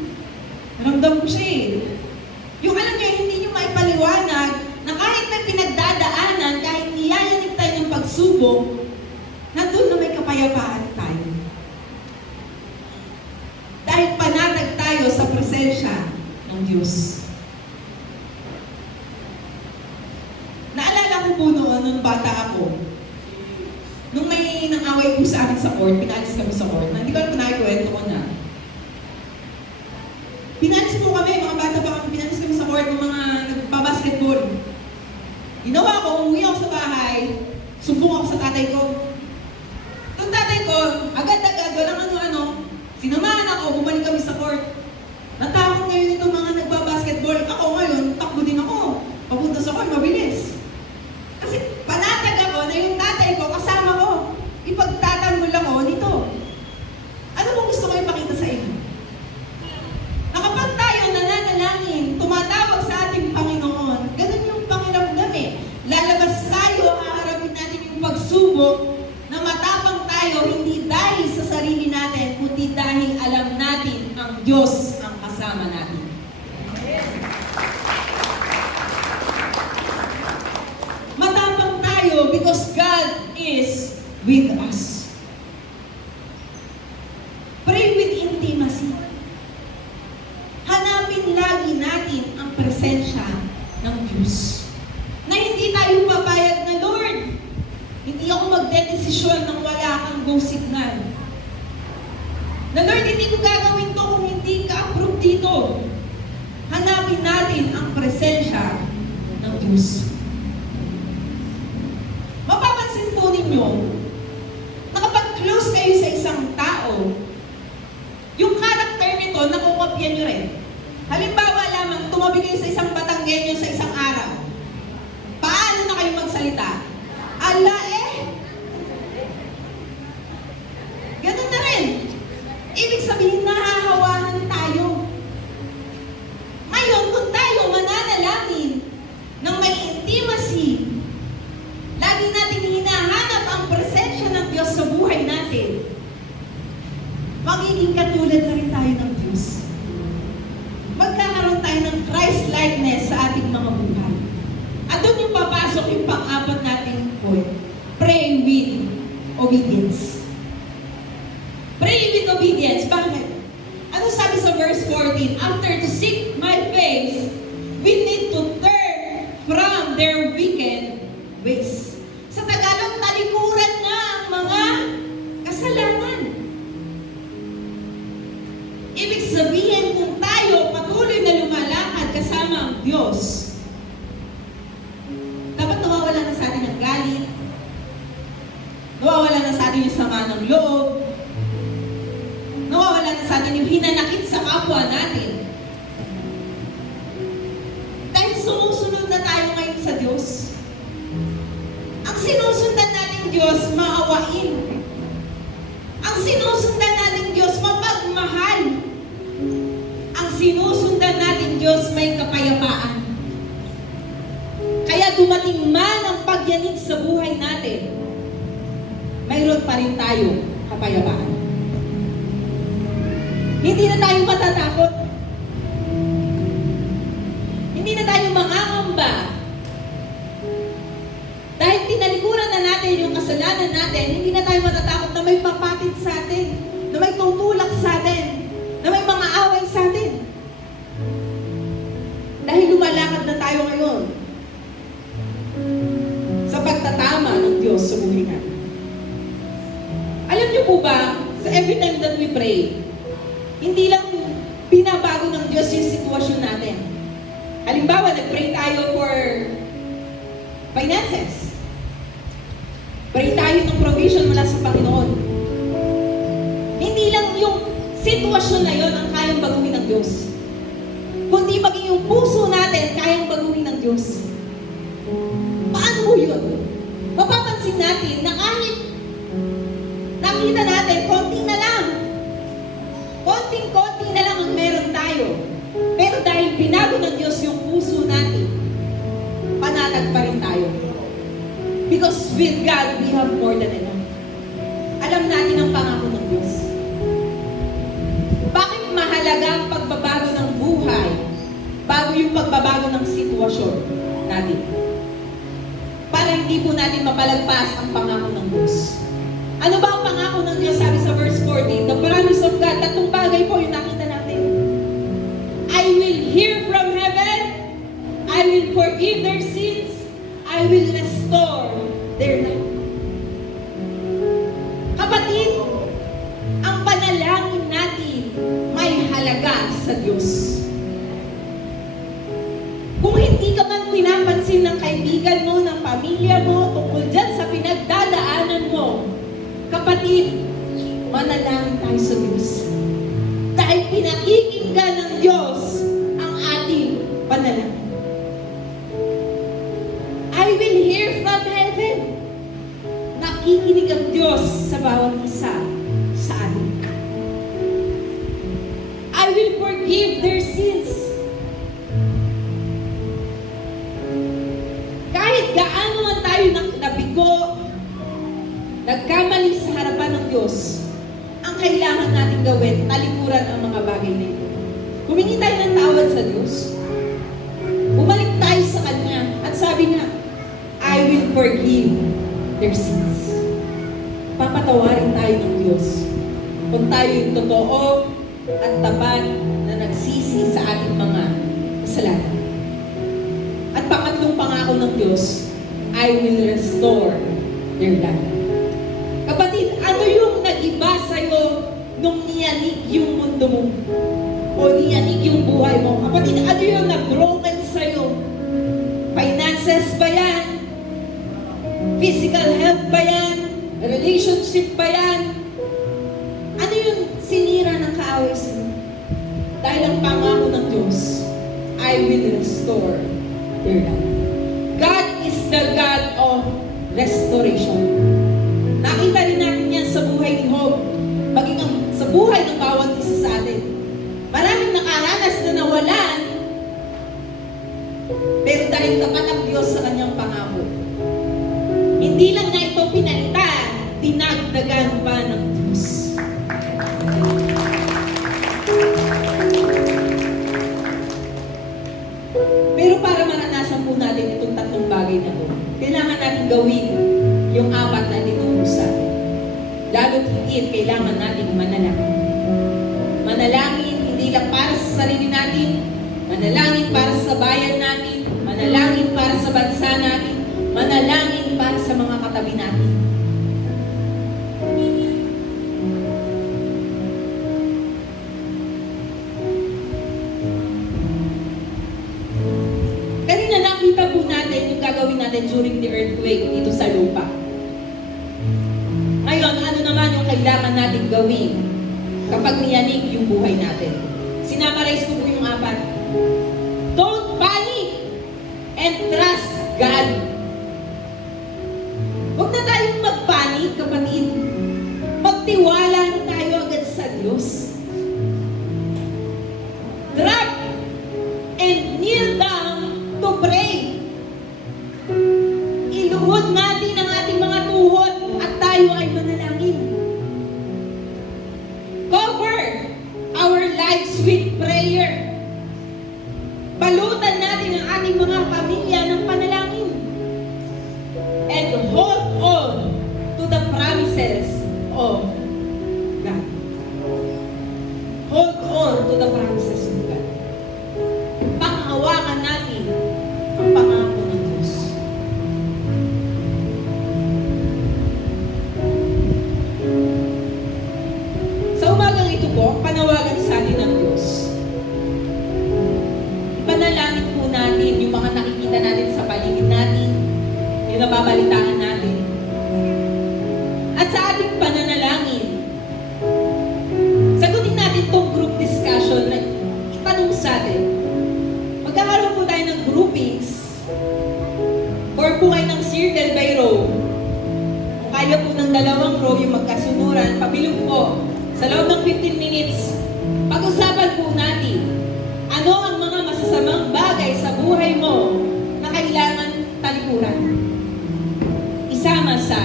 naramdam ko siya eh. Yung alam niyo, hindi niyo maipaliwanag na kahit may pinagdadaanan, kahit niyayanig tayo ng pagsubok, nandun na may kapayapaan tayo. Dahil panatag tayo sa presensya ng Diyos. Naalala ko po noon, nung bata ako, nung may nang-away po sa akin sa court, pinalis kami sa court, hindi ko alam kung nakikwento ko na. Pinalis po kami, mga bata pa kami, pinalis kami sa court ng mga nagpa-basketball. Ginawa ko, umuwi ako sa bahay, sumbong ako sa tatay ko. Yung tatay ko, agad-agad, walang ano-ano, sinamahan ako, bumalik kami sa court. Natakot ngayon itong mga nagpa-basketball. Ako ngayon, takbo din ako. Papunta sa court, mabilis. Kasi panatag ako na yung tatay ko, kasama ko. Ipagtatanggol ako nito. Ano mo gusto ko ipakita sa inyo? Na kapag tayo nananalangin, tumatawag sa ating Panginoon, ganun yung pakiramdam eh. Lalabas tayo, haharapin natin yung pagsubok, na matapang tayo, hindi dahil sa sarili natin, kundi dahil alam natin ang Diyos ang kasama natin. Matapang tayo because God is with us. Pray with intimacy. Hanapin lagi natin ang presensya ng Diyos. Na hindi tayo papayag na, Lord, hindi ako magdedesisyon nang wala kang go signal. Na Lord, hindi ko gagawin to kung hindi ka approve dito. Hanapin natin ang presensya ng Diyos. Mapapansin po ninyo, na kapag close kayo sa isang tao, yung character nito, nakukopyan nyo rin. Halimbawa lamang, tumabi kayo sa isang Batanggenyo sa isang araw. Paano na kayo magsalita? Ala ganun na rin. Ibig sabihin, nahahawahan tayo. Ngayon, kung tayo mananalangin ng may intimacy, lagi natin hinahanap ang presensya ng Diyos sa buhay natin, magiging katulad na rin tayo ng Diyos. Magkakaroon tayo ng Christ-likeness sa ating mga buhay. At doon yung papasok yung pang-apat nating point. Pray with obedience. Pray with obedience. Bakit? Ano sabi sa verse 14? After to seek my face, we need to turn from their wicked ways. Sa Tagalog, talikuran na ang mga kasalanan. Ibig sabihin, kung tayo patuloy na lumalakad kasama ang Diyos, dapat nawawala na sa atin ang galit, nawawala na sa atin yung sama ng loob, natin sa kapwa natin. Dahil sumusunod na tayo ngayon sa Diyos. Ang sinusundan natin Diyos, maawain. Ang sinusundan natin Diyos, mapagmahal. Ang sinusundan natin Diyos, may kapayapaan. Kaya dumating man ang pagyanig sa buhay natin, mayroon pa rin tayo kapayapaan. Hindi na tayo matatakot. Hindi na tayo mangangamba. Dahil tinalikuran na natin yung kasalanan natin, hindi na tayo matatakot na may papatid sa atin, na may tutulak sa atin, na may mga away sa atin. Dahil lumalakad na tayo ngayon sa pagtatama ng Diyos sa buhay natin. Alam niyo po ba, sa every time that we pray, hindi lang binabago ng Diyos yung sitwasyon natin. Halimbawa, nag-pray tayo for finances. Pray tayo ng provision mula sa Panginoon. Hindi lang yung sitwasyon na yon ang kayang baguhin ng Diyos. Kundi maging yung puso natin kayang baguhin ng Diyos. Paano mo yun? Mapapansin natin na kahit nakita natin, konti na lang. Konting-konti na lang ang meron tayo. Pero dahil binago ng Diyos yung puso natin, panatag pa rin tayo. Because with God, we have more than enough. Alam natin ang pangako ng Diyos. Bakit mahalaga ang pagbabago ng buhay bago yung pagbabago ng sitwasyon natin? Para hindi po natin mapalagpas ang pangako ng Diyos. Ano ba ang pangako ng Diyos? Sabi sa verse 14, the promise of God, tatlong bagay po yung nakita natin. I will hear from heaven, I will forgive their sins, I will restore their life. Kapatid, ang panalangin natin may halaga sa Diyos. Kung hindi ka man pinapansin ng kaibigan mo, ng pamilya mo, tungkol dyan sa pinagdadaanan mo, kapatid, manalangin tayo sa Diyos. Dahil pinakikinggan ng Diyos ang ating panalangin. I will hear from heaven. Nakikinig ang Diyos sa bawat isa sa atin. I will forgive their sins. Kahit gaano man tayo nabigo, nagkamali sa harapan ng Diyos, ang kailangan natin gawin, talikuran ang mga bagay na ito. Humingi tayo ng tawad sa Diyos. Bumalik tayo sa Kanya. At sabi niya, I will forgive their sins. Papatawarin tayo ng Diyos kung tayo yung totoo at tapat na nagsisi sa ating mga kasalanan. At pangatlong pangako ng Diyos, I will restore their life. Kapatid, ano yung nag-iba sa'yo nung niyanig yung mundo mo? O niyanig yung buhay mo? Kapatid, ano yung nag-broken sa'yo? Finances ba yan? Physical health ba yan? Relationship ba yan? Ano yung sinira ng kaaway sa'yo? Dahil ang pangako ng Diyos, I will restore their life. God is the God of restoration. Nakita rin natin yan sa buhay ni Job, maging sa buhay ng bawat isa sa atin. Maraming nakaranas na nawalan, pero dahil tapat ang Diyos sa kanyang pangako, hindi lang na ito pinalitan, dinagdagan pa ng Diyos. Pero para maranasan po natin itong tatlong bagay na ito, kailangan natin gawin yung apat na tinuro sa atin. Lalo't higit, kailangan natin manalangin. Manalangin hindi lang para sa sarili natin, manalangin para sa bayan natin, manalangin para sa bansa natin, manalangin para sa mga katabi natin. Kanina nakita po natin yung gagawin natin during the earthquake dito sa lupa. Ngayon, ano naman yung kailangan natin gawin kapag niyanig yung buhay natin? Sinamarize ko po yung apat. Don't panic and trust God. Huwag na tayong magpanik, kapatid. Magtiwala na tayo agad sa Diyos. Drop and kneel down to pray. Iluhod natin ang ating mga tuhod at tayo ay manalangin. Cover our lives with prayer. Balutan natin ang ating mga pamilya ng panalangin. And hold on to the promises of God. Hold on to the promises of God. Panghawakan natin ang pangako ng Diyos. Sa umagang ito po, panawagan sa atin ng Diyos. Ipanalangin po natin yung mga nakikita natin sa paligid natin, yung nababalitaan natin. At sa ating pananalangin, sagutin natin itong group discussion na itanong sa atin. Magkakaroon po tayo ng groupings or po kayo ng circle by row. Kung kaya po ng 2 row yung magkasunuran, pabilog po. Sa loob ng 15 minutes, pag-usapan po natin ano ang mga masasamang bagay sa buhay mo na kailangan talikuran. Isama sa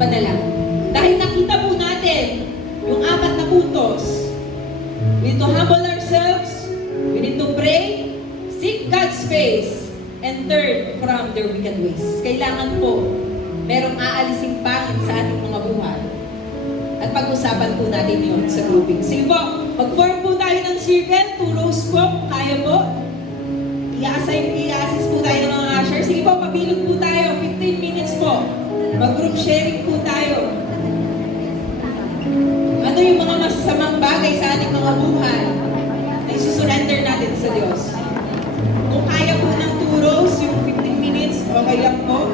panalangin. Dahil nakita po natin yung 4 na puntos. We need to humble ourselves, we need to pray, seek God's face, and turn from their wicked ways. Kailangan po merong aalising pangit sa ating mga buhay. At pag-usapan po natin yun sa grouping. Sige po, mag-form po tayo ng circle, 2 rows po, kaya po. I-assist po tayo ng mga usher. Sige po, pabilog po tayo, 15 minutes po. Mag-group sharing po tayo. Ano yung mga masasamang bagay sa ating mga buhay na isusurrender natin sa Diyos? Kung kaya po ng 2 rows, yung 15 minutes, okay lang po.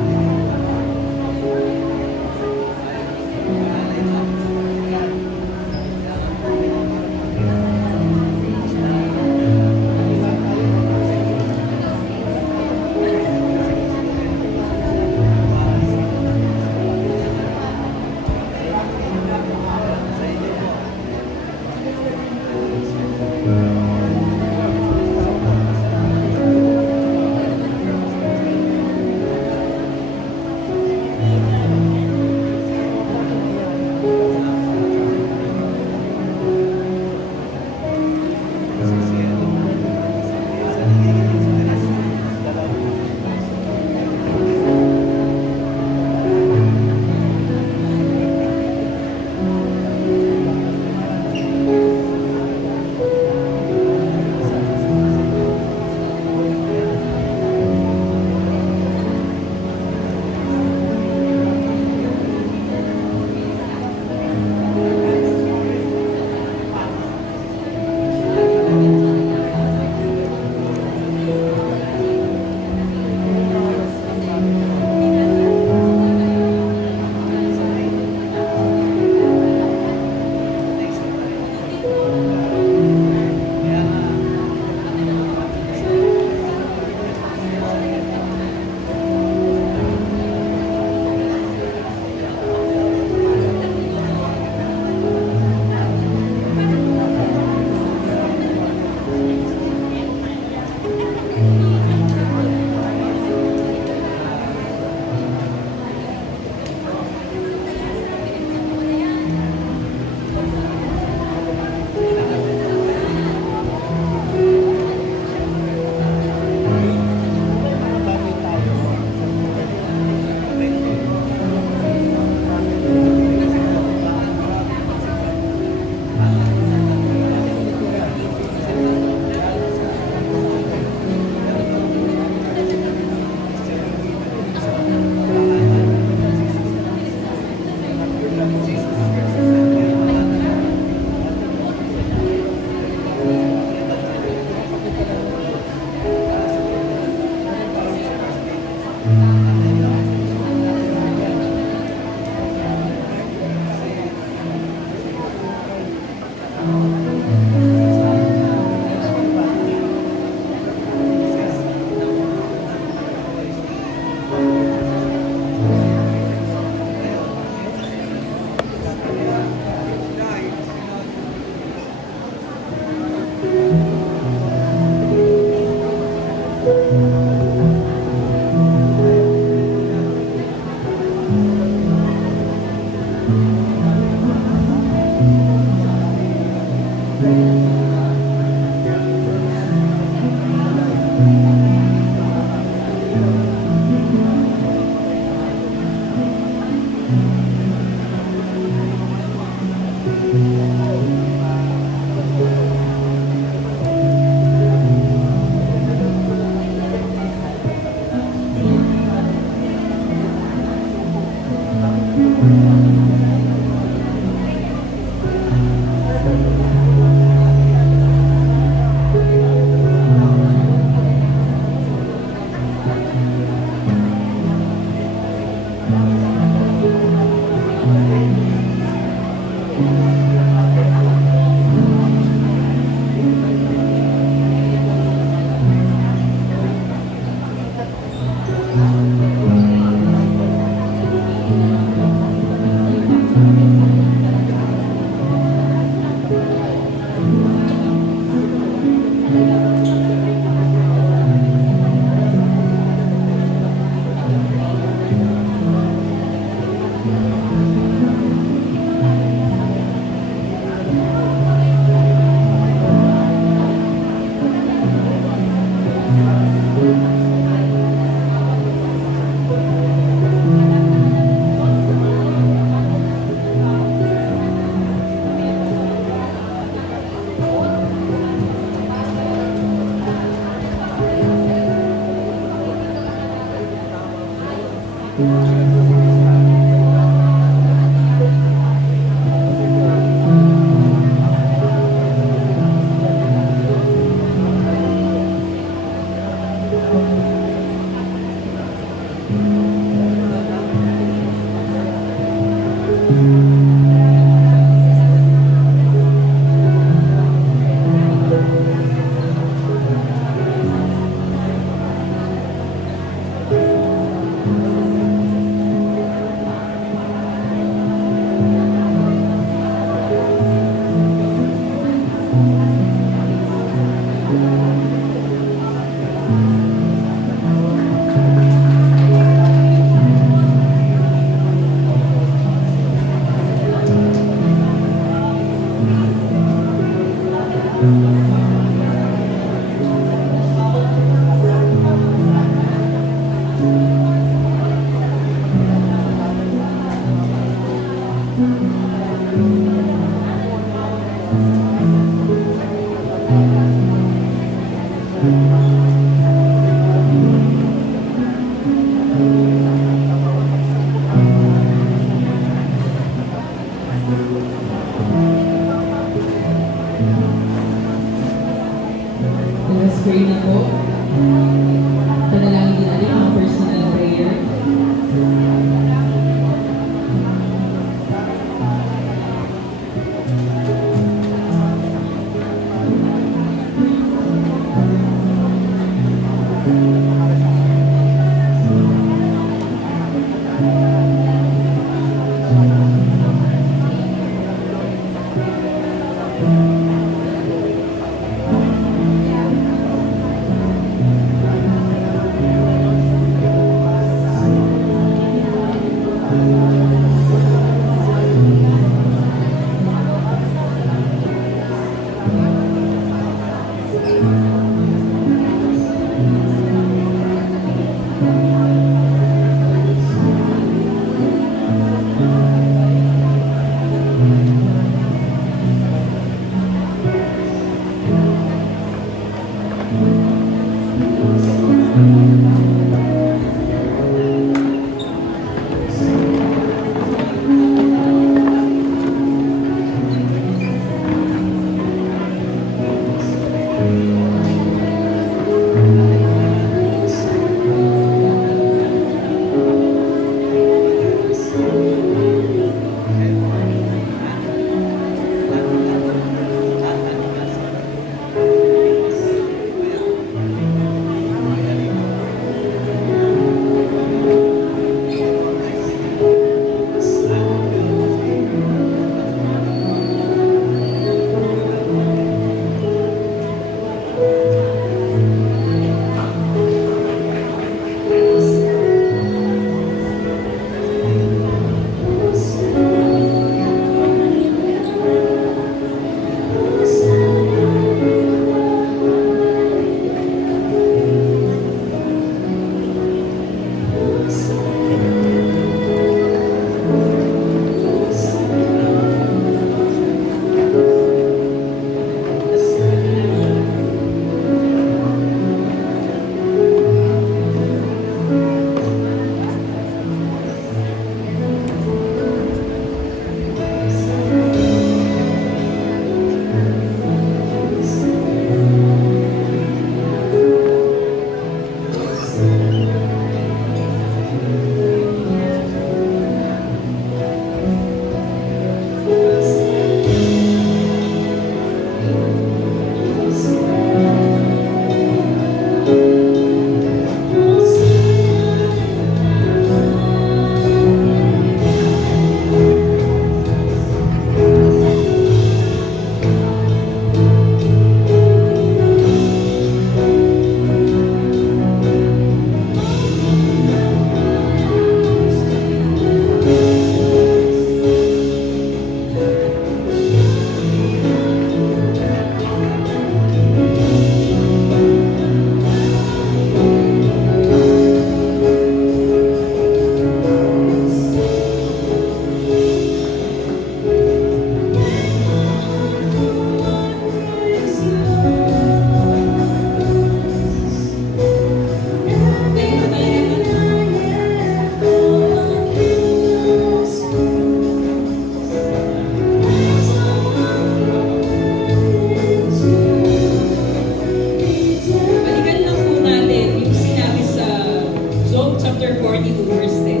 42, verse 10.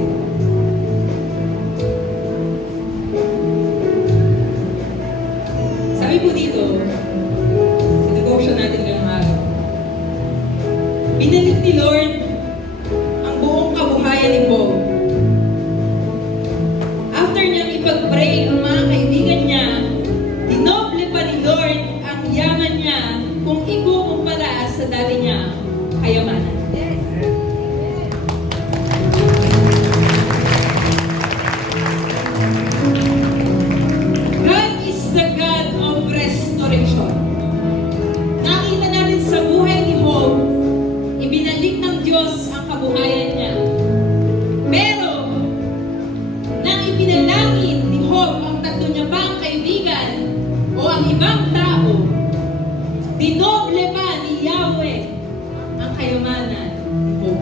Sabi po dito, sa devotion natin ngayong araw, binalik ni Lord ang buong kabuhayan ni Bob. After niyang ipag-pray ang mga kaibigan niya, dinoble pa ni Lord ang yaman niya kung ikukumpara sa dati niya kayamanan. God is the God of restoration. Nakita natin sa buhay ni Job, ibinalik ng Diyos ang kabuhayan niya. Pero, nang ipinalangin ni Job ang tatlo niya pang kaibigan o ang ibang tao, dinoble pa ni Yahweh ang kayamanan ni Job.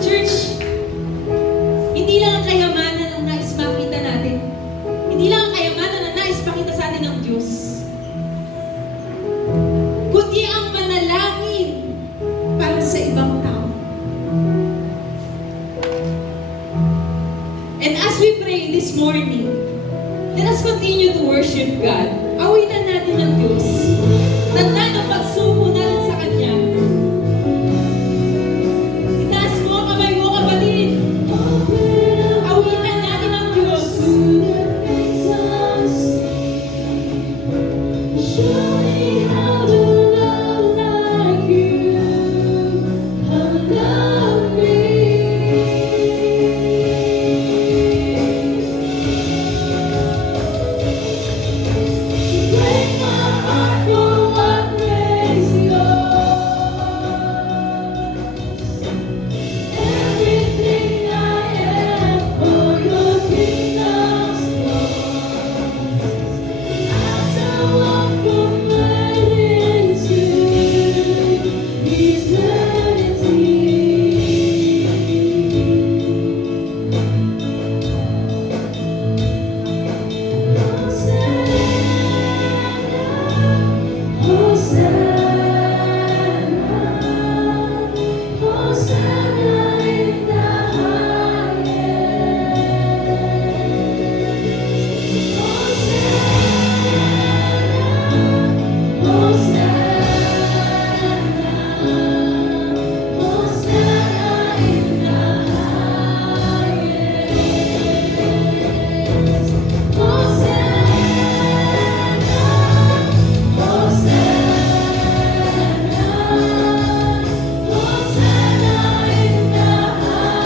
Church, hindi lang ang kayamanan ang nais makita natin. Hindi lang ang kayamanan ang nais pakita sa atin ng Diyos. Kundi ang manalangin para sa ibang tao. And as we pray this morning, let us continue to worship God. Awitan natin ng Diyos. Tanda ng pagsuko natin sa Kanya. Itaas mo ang kamay mo, kapatid. Awitan natin ang Diyos. Show me how to love like you have loved me. Break my heart for what breaks yours. Everything I am for your kingdom's cause. As I walk from light into eternity. Hosanna, Hosanna in the highest. Hosanna, Hosanna, Hosanna in the highest.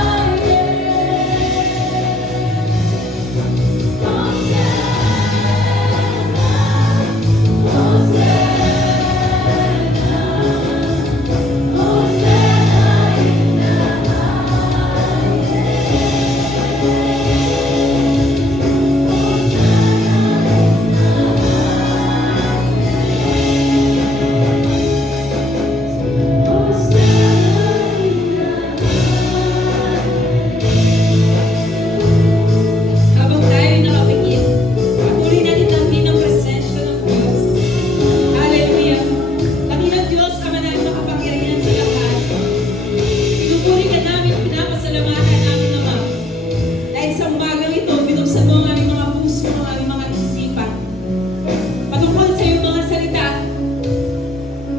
Habang tayo nakapikit, patuloy natin tanggin ang presensya ng Diyos. Hallelujah! Dakilang Diyos, Ama namin makapangyarihan sa lahat. Pinupuri ka namin, pinapasalamatan namin, Ama. Dahil sa umagang ito, binuksan mo ang aming mga puso, ang aming mga isipan. Patungkol sa iyong mga salita,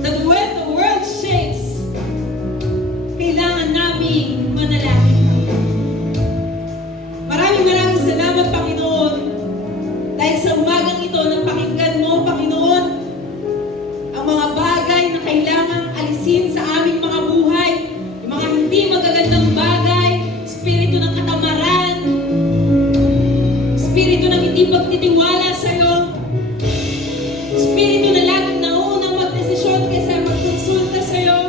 that when the world shakes, kailangan naming manalangin. Maraming salamat, Panginoon, dahil sa umagang ito napakinggan mo, Panginoon, ang mga bagay na kailangang alisin sa aming mga buhay, yung mga hindi magagandang bagay, espiritu ng katamaran, espiritu ng hindi pagtitiwala sa iyo, espiritu na laging naunang magdesisyon kaysa magkonsulta sa iyo.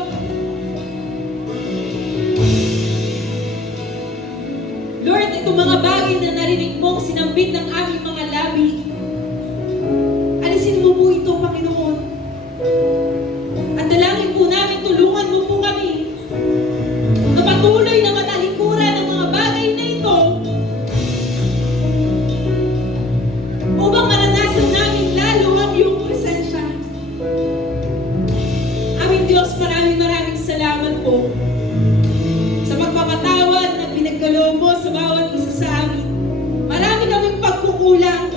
Lord, itong mga bagay na narinig mong sinambit ng aming mga labi, alisin mo po ito, Panginoon. At dalangin po namin, tulungan mo po kami na patuloy na matalikuran ang mga bagay na ito upang maranasan namin lalo ang iyong presensya. sa pagpapatawad na pinagkaloob mo sa bawat isa sa amin. Marami kaming pagkukulang.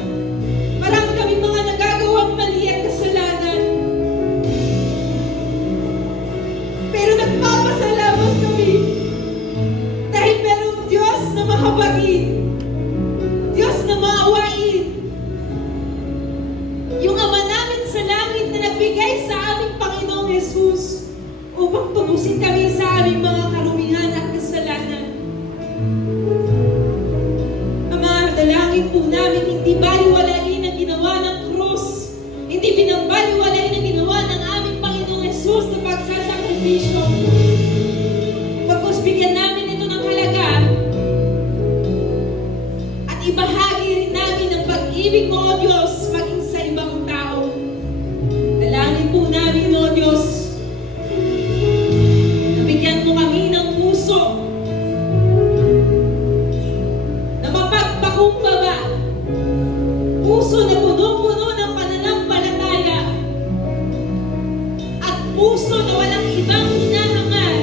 Marami kaming mga nagagawang mali at kasalanan. Pero nagpapasalamat kami dahil merong Diyos na mahabagin, Diyos na maawain. Yung Ama namin sa langit na nagbigay sa aming Panginoong Jesus upang tubusin kami sa aming mga karumihan at kasalanan. Ama, dalangin po namin hindi baliwalain ang ginawa ng krus, hindi binabaliwalain ang ginawa ng aming Panginoong Jesus na pagsasakripisyo. Pagkus bigyan namin ito ng halaga at ibahagi rin namin ang pag-ibig mo, O Diyos, maging sa ibang tao. Dalangin po namin, O Diyos, na bigyan mo kami ng puso na mapagpakumbaba, puso na puno-puno ng pananampalataya, at puso na walang ibang hinahangal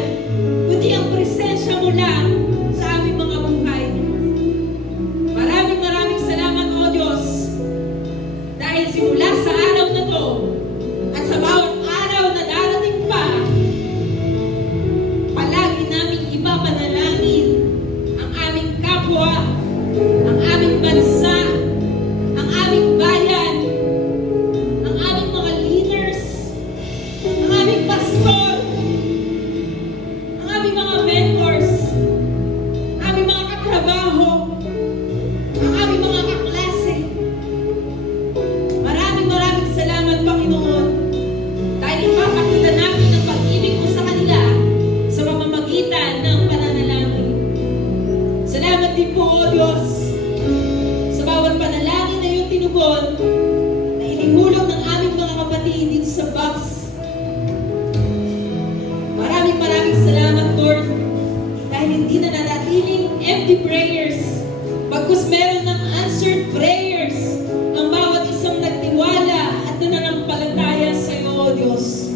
kundi ang presensya mo lang sa aming mga buhay. Maraming salamat, O Diyos, dahil simula sa araw na to at sa bawat araw na darating pa, palagi namin ipapanalangin ang aming kapwa, ang aming bansa, ang aming bayan, ang aming mga leaders, ang aming pastor, ang aming mga mentors, ang aming mga katrabaho, ang aming mga kaklase. Maraming salamat, Panginoon, dahil ipapakita namin ang pag-ibig mo sa kanila sa pamamagitan ng pananalangin. Salamat din po, O Diyos, sa bawat panalangin na iyong tinugon na inihulog ng aming mga kapatid dito sa box. Maraming salamat, Lord, dahil hindi na nanatiling empty prayers, bagkus meron ng answered prayers ang bawat isang nagtiwala at nananampalataya sa iyo, O Diyos.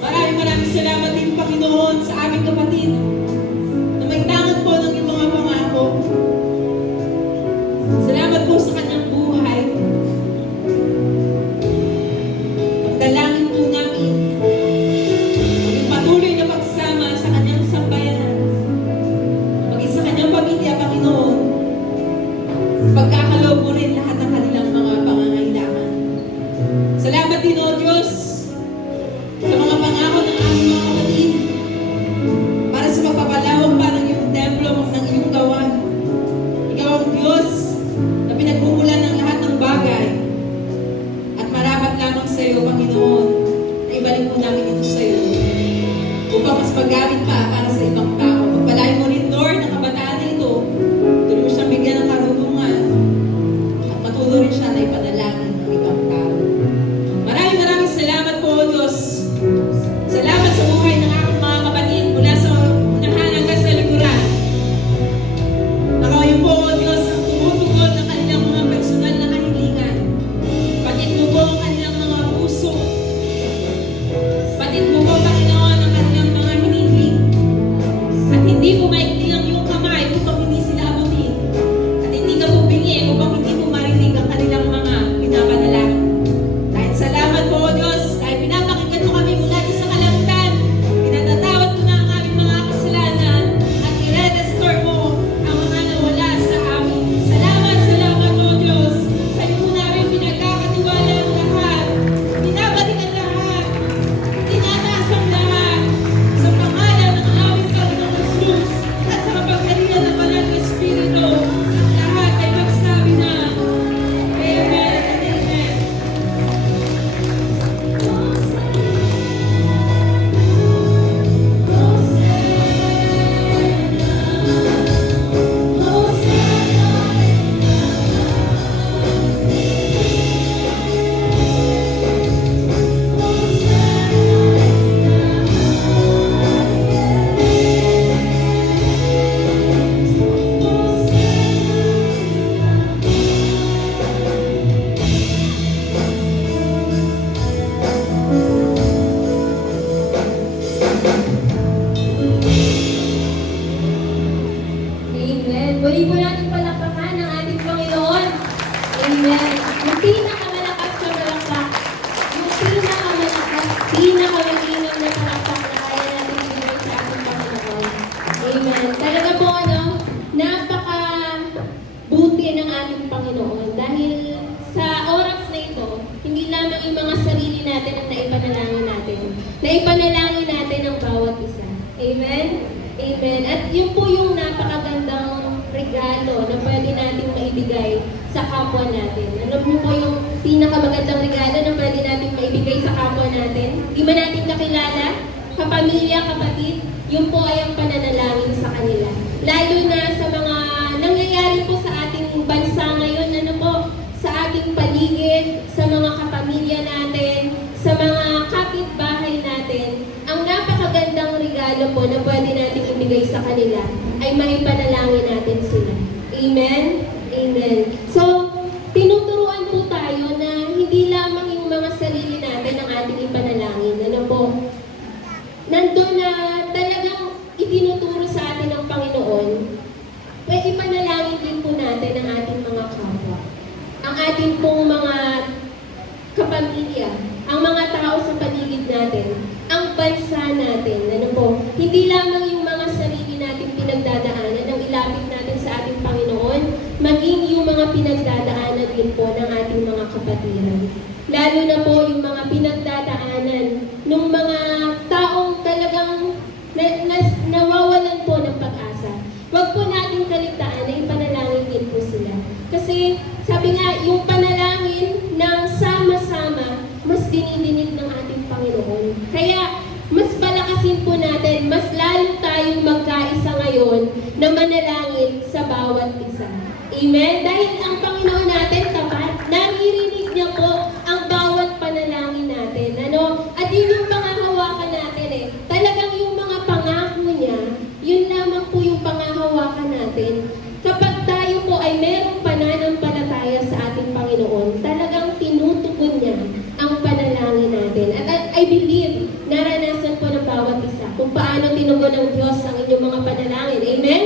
Maraming salamat din, Panginoon, sa aming kapatid na may tangan po ng iyong mga pangako. Salamat po sa kanyang buhay. Pagdalangin po namin maging patuloy na pagsama sa kanyang sambayanan, maging sa kanyang pamilya, Panginoon. Pagkakaloob mo rin lahat ng kanilang mga pangangailangan. Salamat din, O Diyos, sa mga pangako ng aming mga kapatid para sa pagpapalawak pa ng iyong templo, ng iyong gawan. Ikaw ang Diyos na pinagmumulan ng lahat ng bagay. At marapat lamang sa iyo, Panginoon, na ibalik po namin ito sa iyo upang mas paggamit pa para sa ibang tao. Pagpalain mo rin, Lord, ang kabataan na ito. Tuloy mo siyang bigyan ng karunungan at matuloy rin siya na ipadalangin ng ibang tao. Maraming salamat po, O Diyos. Salamat sa buhay ng aking mga kapatid mula sa unahan hanggang sa likuran. Nakawayo po, O Diyos, ang tumutugon ng kanilang mga personal na kahilingan. Patid mo po ang kanilang mga puso. Patid mo po, Panginoon, ang kanilang mga hinihiling. At hindi po maikli ang iyong kamay upang hindi sila abutin. At hindi ka po bingi upang hindi po marinig ang kanilang mga pinapanalangin. Dahil salamat po, O Diyos, dahil pinapakinggan mo kami mula sa kalangitan. Pinatatawad mo na ang aming mga kasalanan at i-restore mo ang mga nawala sa amin. Salamat, O Diyos. Sa iyo mo namin pinagkakatiwala ang lahat. Binabalik ang lahat. Tinataas ang lahat. Sa pangalan ng aming Panginoong Jesus at sa kapangyarihan ng Banal na Espiritu, ang lahat ay magsabi na, Amen and Amen. maipanalangin natin ang bawat isa. Amen? Amen. At yun po yung napakagandang regalo na pwede nating maibigay sa kapwa natin. Ano po yung pinakamagandang regalo na pwede nating maibigay sa kapwa natin? Di ba natin kakilala? Kapamilya, kapatid, yun po ay ang pananalangin sa kanila. Lalo na sa mga nangyayari po sa ating bansa ngayon, ano po, sa ating paligid, sa mga kapamilya natin, sa mga kapitbahay natin, ang napakagandang regalo po na pwede natin ibigay sa kanila ay maipanalangin natin sila. Amen? Amen. So, tinuturuan po tayo na hindi lamang yung mga sarili natin ang ating ipanalangin. Ano po? Nandun na talagang itinuturo sa atin ng Panginoon, pwede ipanalangin din po natin ang ating mga kapwa. Ang ating pong mga kapamilya, ang mga tao sa paligid natin, ang bansa natin, ano po, hindi lamang yung mga sarili natin pinagdadaanan ang ilapit natin sa ating Panginoon, maging yung mga pinagdadaanan din po ng ating mga kapatiran. Lalo na po yung mga pinagdadaanan ng mga taong talagang nawawalan po ng pag-asa. Huwag po natin kaligtaan na ipanalangin din po sila. Kasi sabi nga, yung panalangin ng sama-sama, mas dinidinig ng ating Panginoon. Kaya, mas palakasin po natin, mas lalo tayong magkaisa ngayon na manalangin sa bawat isa. Amen? Dahil ang Panginoon natin, tapat, naririnig niya po ang bawat panalangin natin. Ano? At yun yung pangahawakan natin eh. Talagang yung mga pangako niya, yun lamang po yung pangahawakan natin. Kapag tayo po ay merong pananampalataya sa ating Panginoon, talagang tinutugon niya ang panalangin natin. At I believe, naranasan po ng bawat isa kung paano tinugon ng Diyos ang inyong mga panalangin. Amen?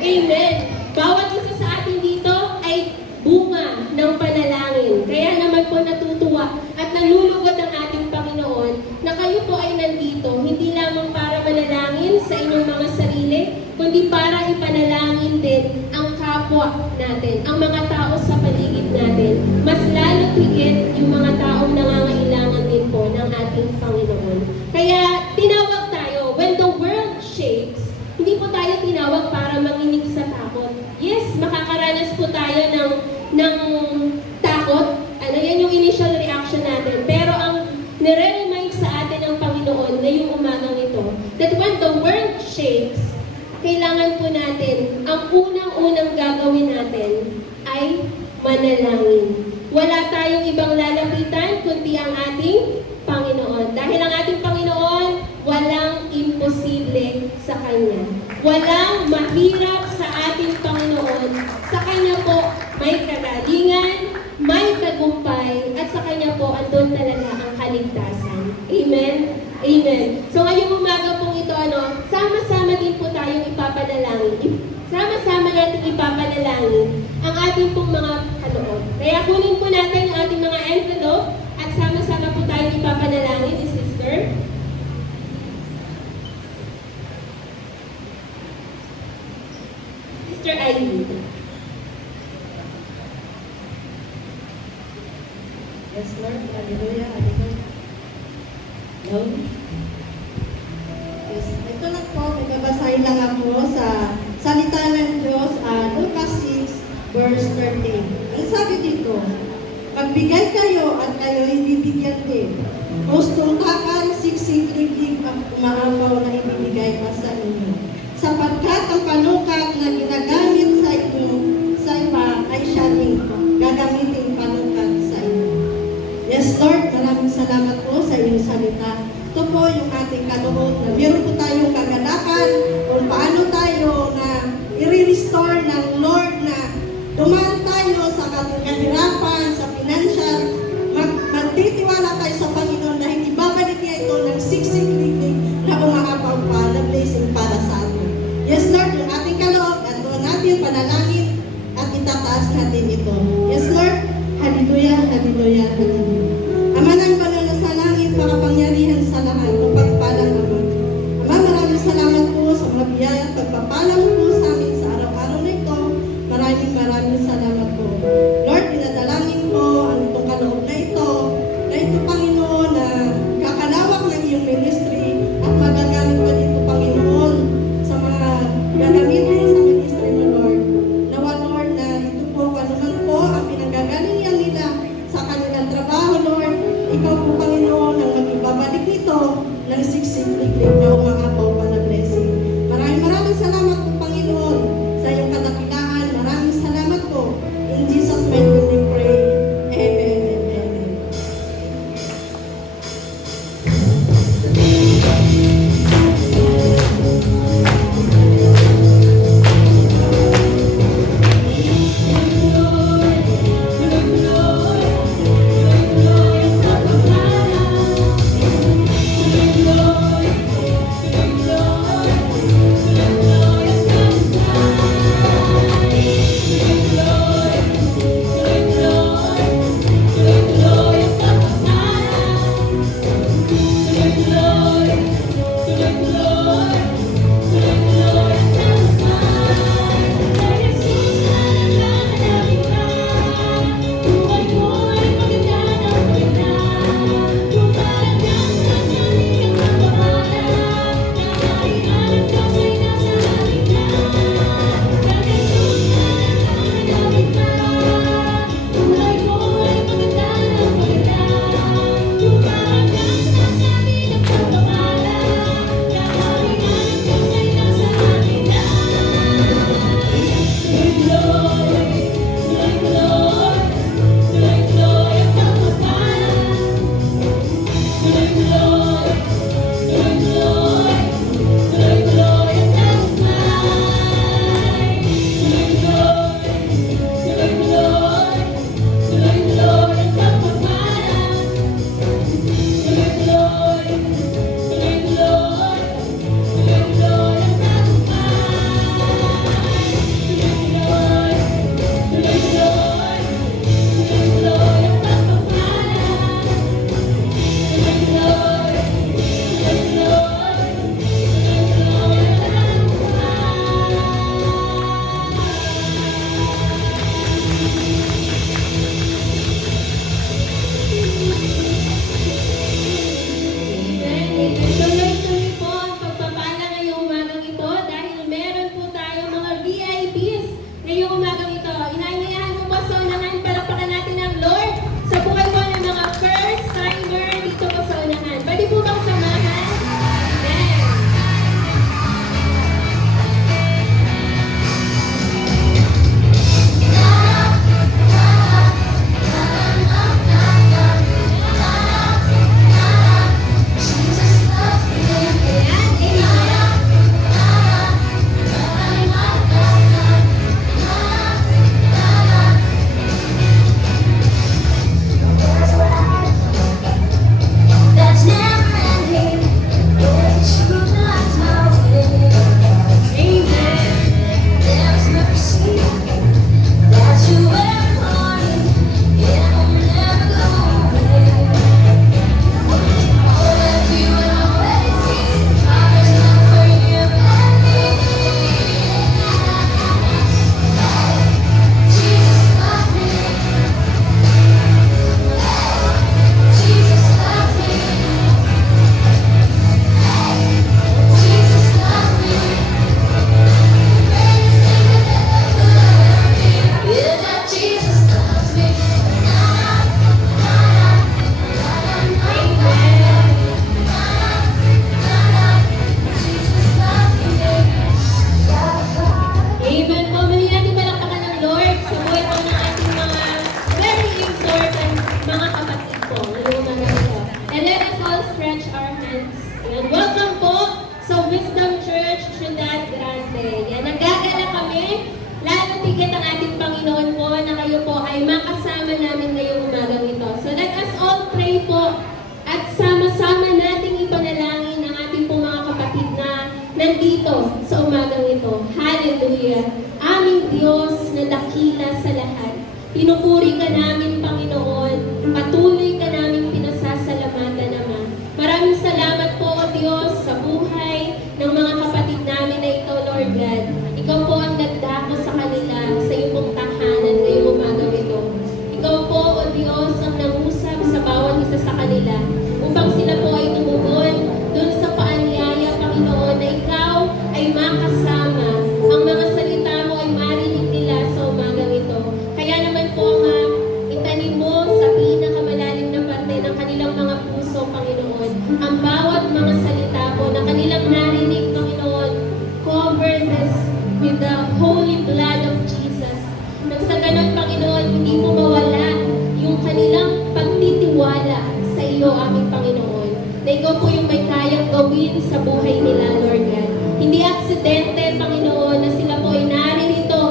Amen. Bawat isa sa atin dito ay bunga ng panalangin. Kaya naman po natutuwa at nalulugod ang ating Panginoon na kayo po ay nandito, hindi lamang para manalangin sa inyong mga sarili, kundi para ipanalangin din ang kapwa natin, ang mga tao sa paligid natin. Mas lalo higit yung mga taong nangangailangan din po ng ating Panginoon. Kaya tinawag tayo, when the world shakes, hindi po tayo tinawag para manginig sa takot. Yes, makakaranas po tayo ng takot. Ano yan yung initial reaction natin. Pero ang nire-remind sa atin ng Panginoon na yung umagang ito, that when the world shakes, kailangan po natin, ang unang-unang gagawin natin ay manalangin. Wala tayong ibang lalapitan kundi ang ating Panginoon. Dahil ang ating Panginoon, walang imposible sa Kanya. Walang mahirap sa ating Panginoon. Sa Kanya po, may kagalingan, may tagumpay, at sa Kanya po, andun talaga ang kaligtasan. Amen? Amen. So ngayong umaga pong ito, sama-sama din po tayong ipapanalangin. Sama-sama natin ipapanalangin ang ating pong mga kaloob. Kaya kunin po natin ang ating mga envelope at sama-sama po tayong ipapanalangin ni Sister. Sister Aileen. Yes, Lord. Hallelujah. Hallelujah. Lord. Yes. Ito lang po, magbabasahin lang ako sa salita ng Diyos, Lucas 6, verse 13. Ang sabi dito, magbigay kayo at kayo ibibigyan din. Hustungkakan, siksik-liglig ang umaapaw na ibibigay pa sa inyo. Sapagkat ang panukat na ginagamit sa inyo sa iba ay siya rin gagamitin panukat sa inyo. Yes, Lord, maraming salamat po sa iyong salita. Ito po yung ating kaloob na meron po tayong kaganapan kung paano tayo na i-restore ng Lord na dumaan tayo sa kahirapan, sa financial, magtitiwala tayo sa Panginoon na hindi babalik niya ito ng siksik-liglig na umaapaw pa na blessing para sa atin. Yes, Lord, yung ating kaloob at doon natin panalangin at itataas natin ito. Yes, Lord, hallelujah, hallelujah, hallelujah. Ama ng banal na sa langit, makapangyarihan sa lahat, pagpalang Ama. Ama, maraming salamat po sa mga biyaya at pagpapalang po sa amin sa araw-araw na ito. Maraming salamat po. Lord, pinadalangin ko ang itong kaloob na ito, Panginoon, na kakalawak ng iyong ministry liglig na umangapaw pa na blessing. Maraming salamat po, Panginoon, sa iyong kadakilaan. Maraming salamat po. In Jesus' mighty name we pray. Amen and amen. Amen. Tuloy-tuloy po ang pagpapala ngayong umagang ito dahil meron po tayong mga VIPs ngayong umagang ito. Inaanyayahan mo po sa unahan, palakpakan natin ang Lord sa buhay po ng mga first timer dito po sa unahan. Pwede po bang samahan? Amen. Ayan, amen. That's never ending. There's a truth that's mounting. There's mercy. That's who we're calling. It will never go away. All that we will always see. Father's love for you and me. Jesus loved me. Jesus loved me. Jesus loved me. Greatest thing that ever could have been is that Jesus loves me. Jesus loves me. Amen po. Muli natin palakpakan ng Lord sa buhay po ng ating mga very important mga kapatid po ngayong umagang ito. And let us all stretch our hands. And welcome po sa Wisdom Church Ciudad Grande. Yan, nagagala kami. Lalo tigit ang ating Panginoon po na kayo po ay makasama namin ngayong umagang ito. So let us all pray po at sama-sama nating ipanalangin ang ating po mga kapatid na nandito sa umagang ito. Hallelujah! Aming Diyos na dakila sa lahat. Pinupuri ka namin, Panginoon. Patuloy ka namin pinasasalamatan, Ama. Maraming salamat po, O Diyos, sa buhay ng mga kapatid namin na ito, Lord God. Ikaw po ang nagdako sa kanila sa iyong pong tahanan ngayong umagang ito. Ikaw po, O Diyos, ang nangusap sa bawat isa sa kanila upang sila po ay tumugon dun sa paanyaya, Panginoon, na ikaw ay makasama. Ang mga salita mo ay marinig nila sa umagang ito. Kaya naman po, Ma, itanim mo sa pinakamalalim buhay nila, Lord God. Hindi aksidente, Panginoon, na sila po ay naririto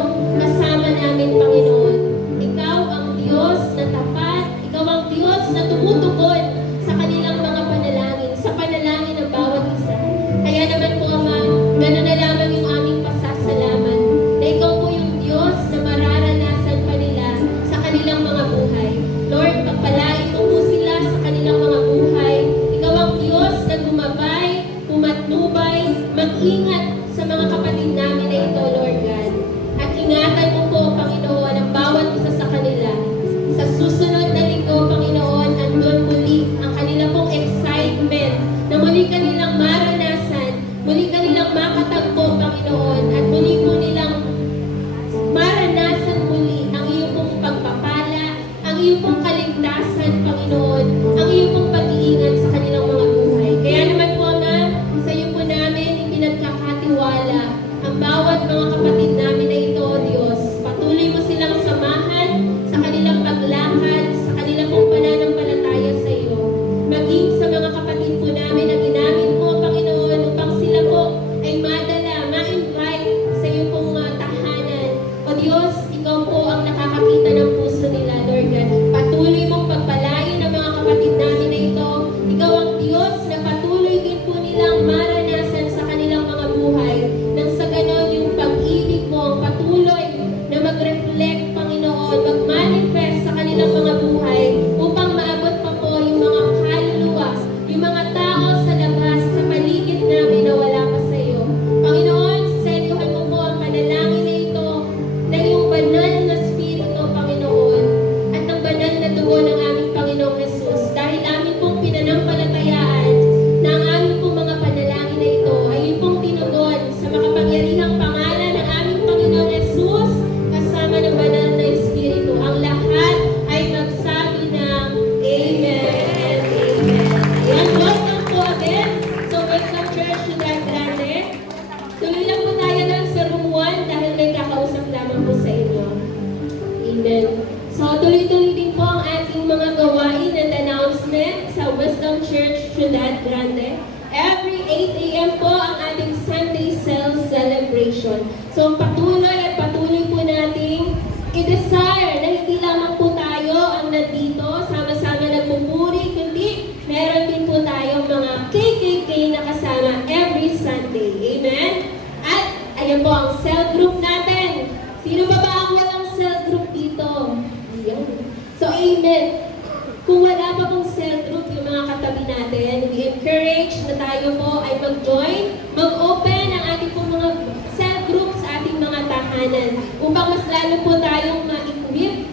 kasama namin, Panginoon. Ikaw ang Diyos na tapat, ikaw ang Diyos na tumutugon sa kanilang mga panalangin, sa panalangin ng bawat isa. Kaya naman po, Ama, gano'n na lamang yung aming pasasalamat na ikaw po yung Diyos na mararanasan pa nila sa kanilang mga buhay. Lord, pagpalain mo po sila sa kanilang mga buhay. Ikaw ang Diyos na gumabay, pumatnubay, mag-ingat sa mga kapatid namin na ito, Lord God. At ingatan mo po, Panginoon, ang bawat isa sa kanila. Sa susunod na linggo, Panginoon, andun muli ang kanila pong excitement na muli kanilang maranasan, muli kanilang makatagpo, Panginoon, at muli po nilang maranasan muli ang iyong pong pagpapala, ang iyong pong kaligtasan, Panginoon, ang iyong pong pag-iingat sa kanilang mga buhay. Kaya naman po, Ama, sa iyo po namin ipinagkakatiwala ang bawat mga kapatid namin na ito, O Diyos. Patuloy mo silang samahan sa kanilang paglakad, sa kanilang pong pananampalataya sa iyo. Maging sa mga kapatid po namin na ginamit mo, Panginoon, upang sila po ay madala, ma-invite sa iyo pong tahanan. O Diyos, ikaw po ang nakakakita ng puso nila, Lord God. Patuloy mong pagpalain ang mga kapatid namin na ito. Ikaw ang Diyos na patuloy din po nilang maranasan sa kanilang mga buhay. Nang sa ganon, yung pag-ibig mo ang patuloy na mag-reflect, Panginoon, mag-manifest sa kanilang mga buhay upang maabot pa po yung mga kaluluwa, yung mga tao sa labas, sa paligid namin na wala pa sa iyo. Panginoon, selyuhan mo po ang panalangin na ito na yung banal na spirito, Panginoon, at ang banal na dugo ng aming Panginoong Jesus. Dahil amin pong pinanampalatayaan na ang aming pong mga panalangin na ito ay yung pong tinugon sa makapangyarihang pangalan ng aming Panginoong Jesus kasama ng banal na Espiritu. Ang lahat ay magsabi ng Amen and Amen. Ayan, welcome po again. So, welcome Church Ciudad Grande. Tuloy lang po tayo lang sa room 1 dahil may kakausap lamang po sa inyo. Amen. So, tuloy-tuloy din po ang ating mga gawain and announcement sa Wisdom Church Ciudad Grande. Every 8 a.m. po ang ating Sunday Cell Celebration. So, patuloy at patuloy po nating i-desire na hindi lamang po tayo ang nandito, sama-sama nagpupuri, kundi meron din po tayong mga KKK na kasama every Sunday. Amen? At ayan po ang cell group natin. Sino ba ang walang cell group dito? Ayan. So, amen. Kung wala pa pong cell group yung mga katabi natin, we encourage na tayo po ay mag-join, mag-open ang ating pong mga cell group sa ating mga tahanan upang mas lalo po tayong ma-equip,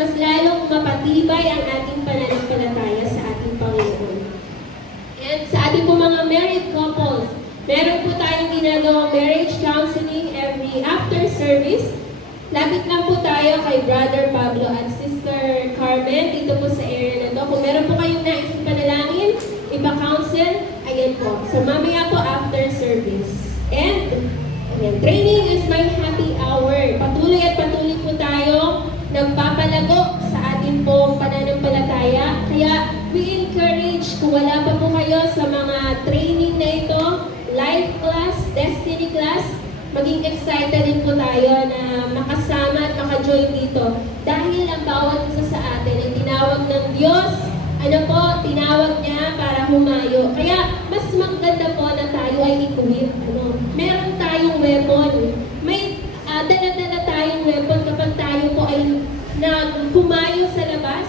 mas lalong mapatibay ang ating pananampalataya sa ating Panginoon. And sa ating po mga married couples, meron po tayong ginagawang marriage counseling every after service. Lapit lang po tayo kay Brother Pablo at Sister Carmen dito po sa area na to. Kung meron po kayong nais panalangin, ipa-counsel, ayan po. So mamaya po after service. And ayan, training is my happy hour. Patuloy at patuloy po tayo nagpapalago sa ating pong pananampalataya. Kaya we encourage, kung wala pa po kayo sa mga training na ito, life class, destiny class, maging excited din po tayo na makasama at maka-join dito. Dahil ang bawat isa sa atin ay tinawag ng Diyos, tinawag niya para humayo. Kaya mas maganda po na tayo ay equip. Meron tayong weapon. May dala-dala tayong weapon kapag tayo po ay humayo sa labas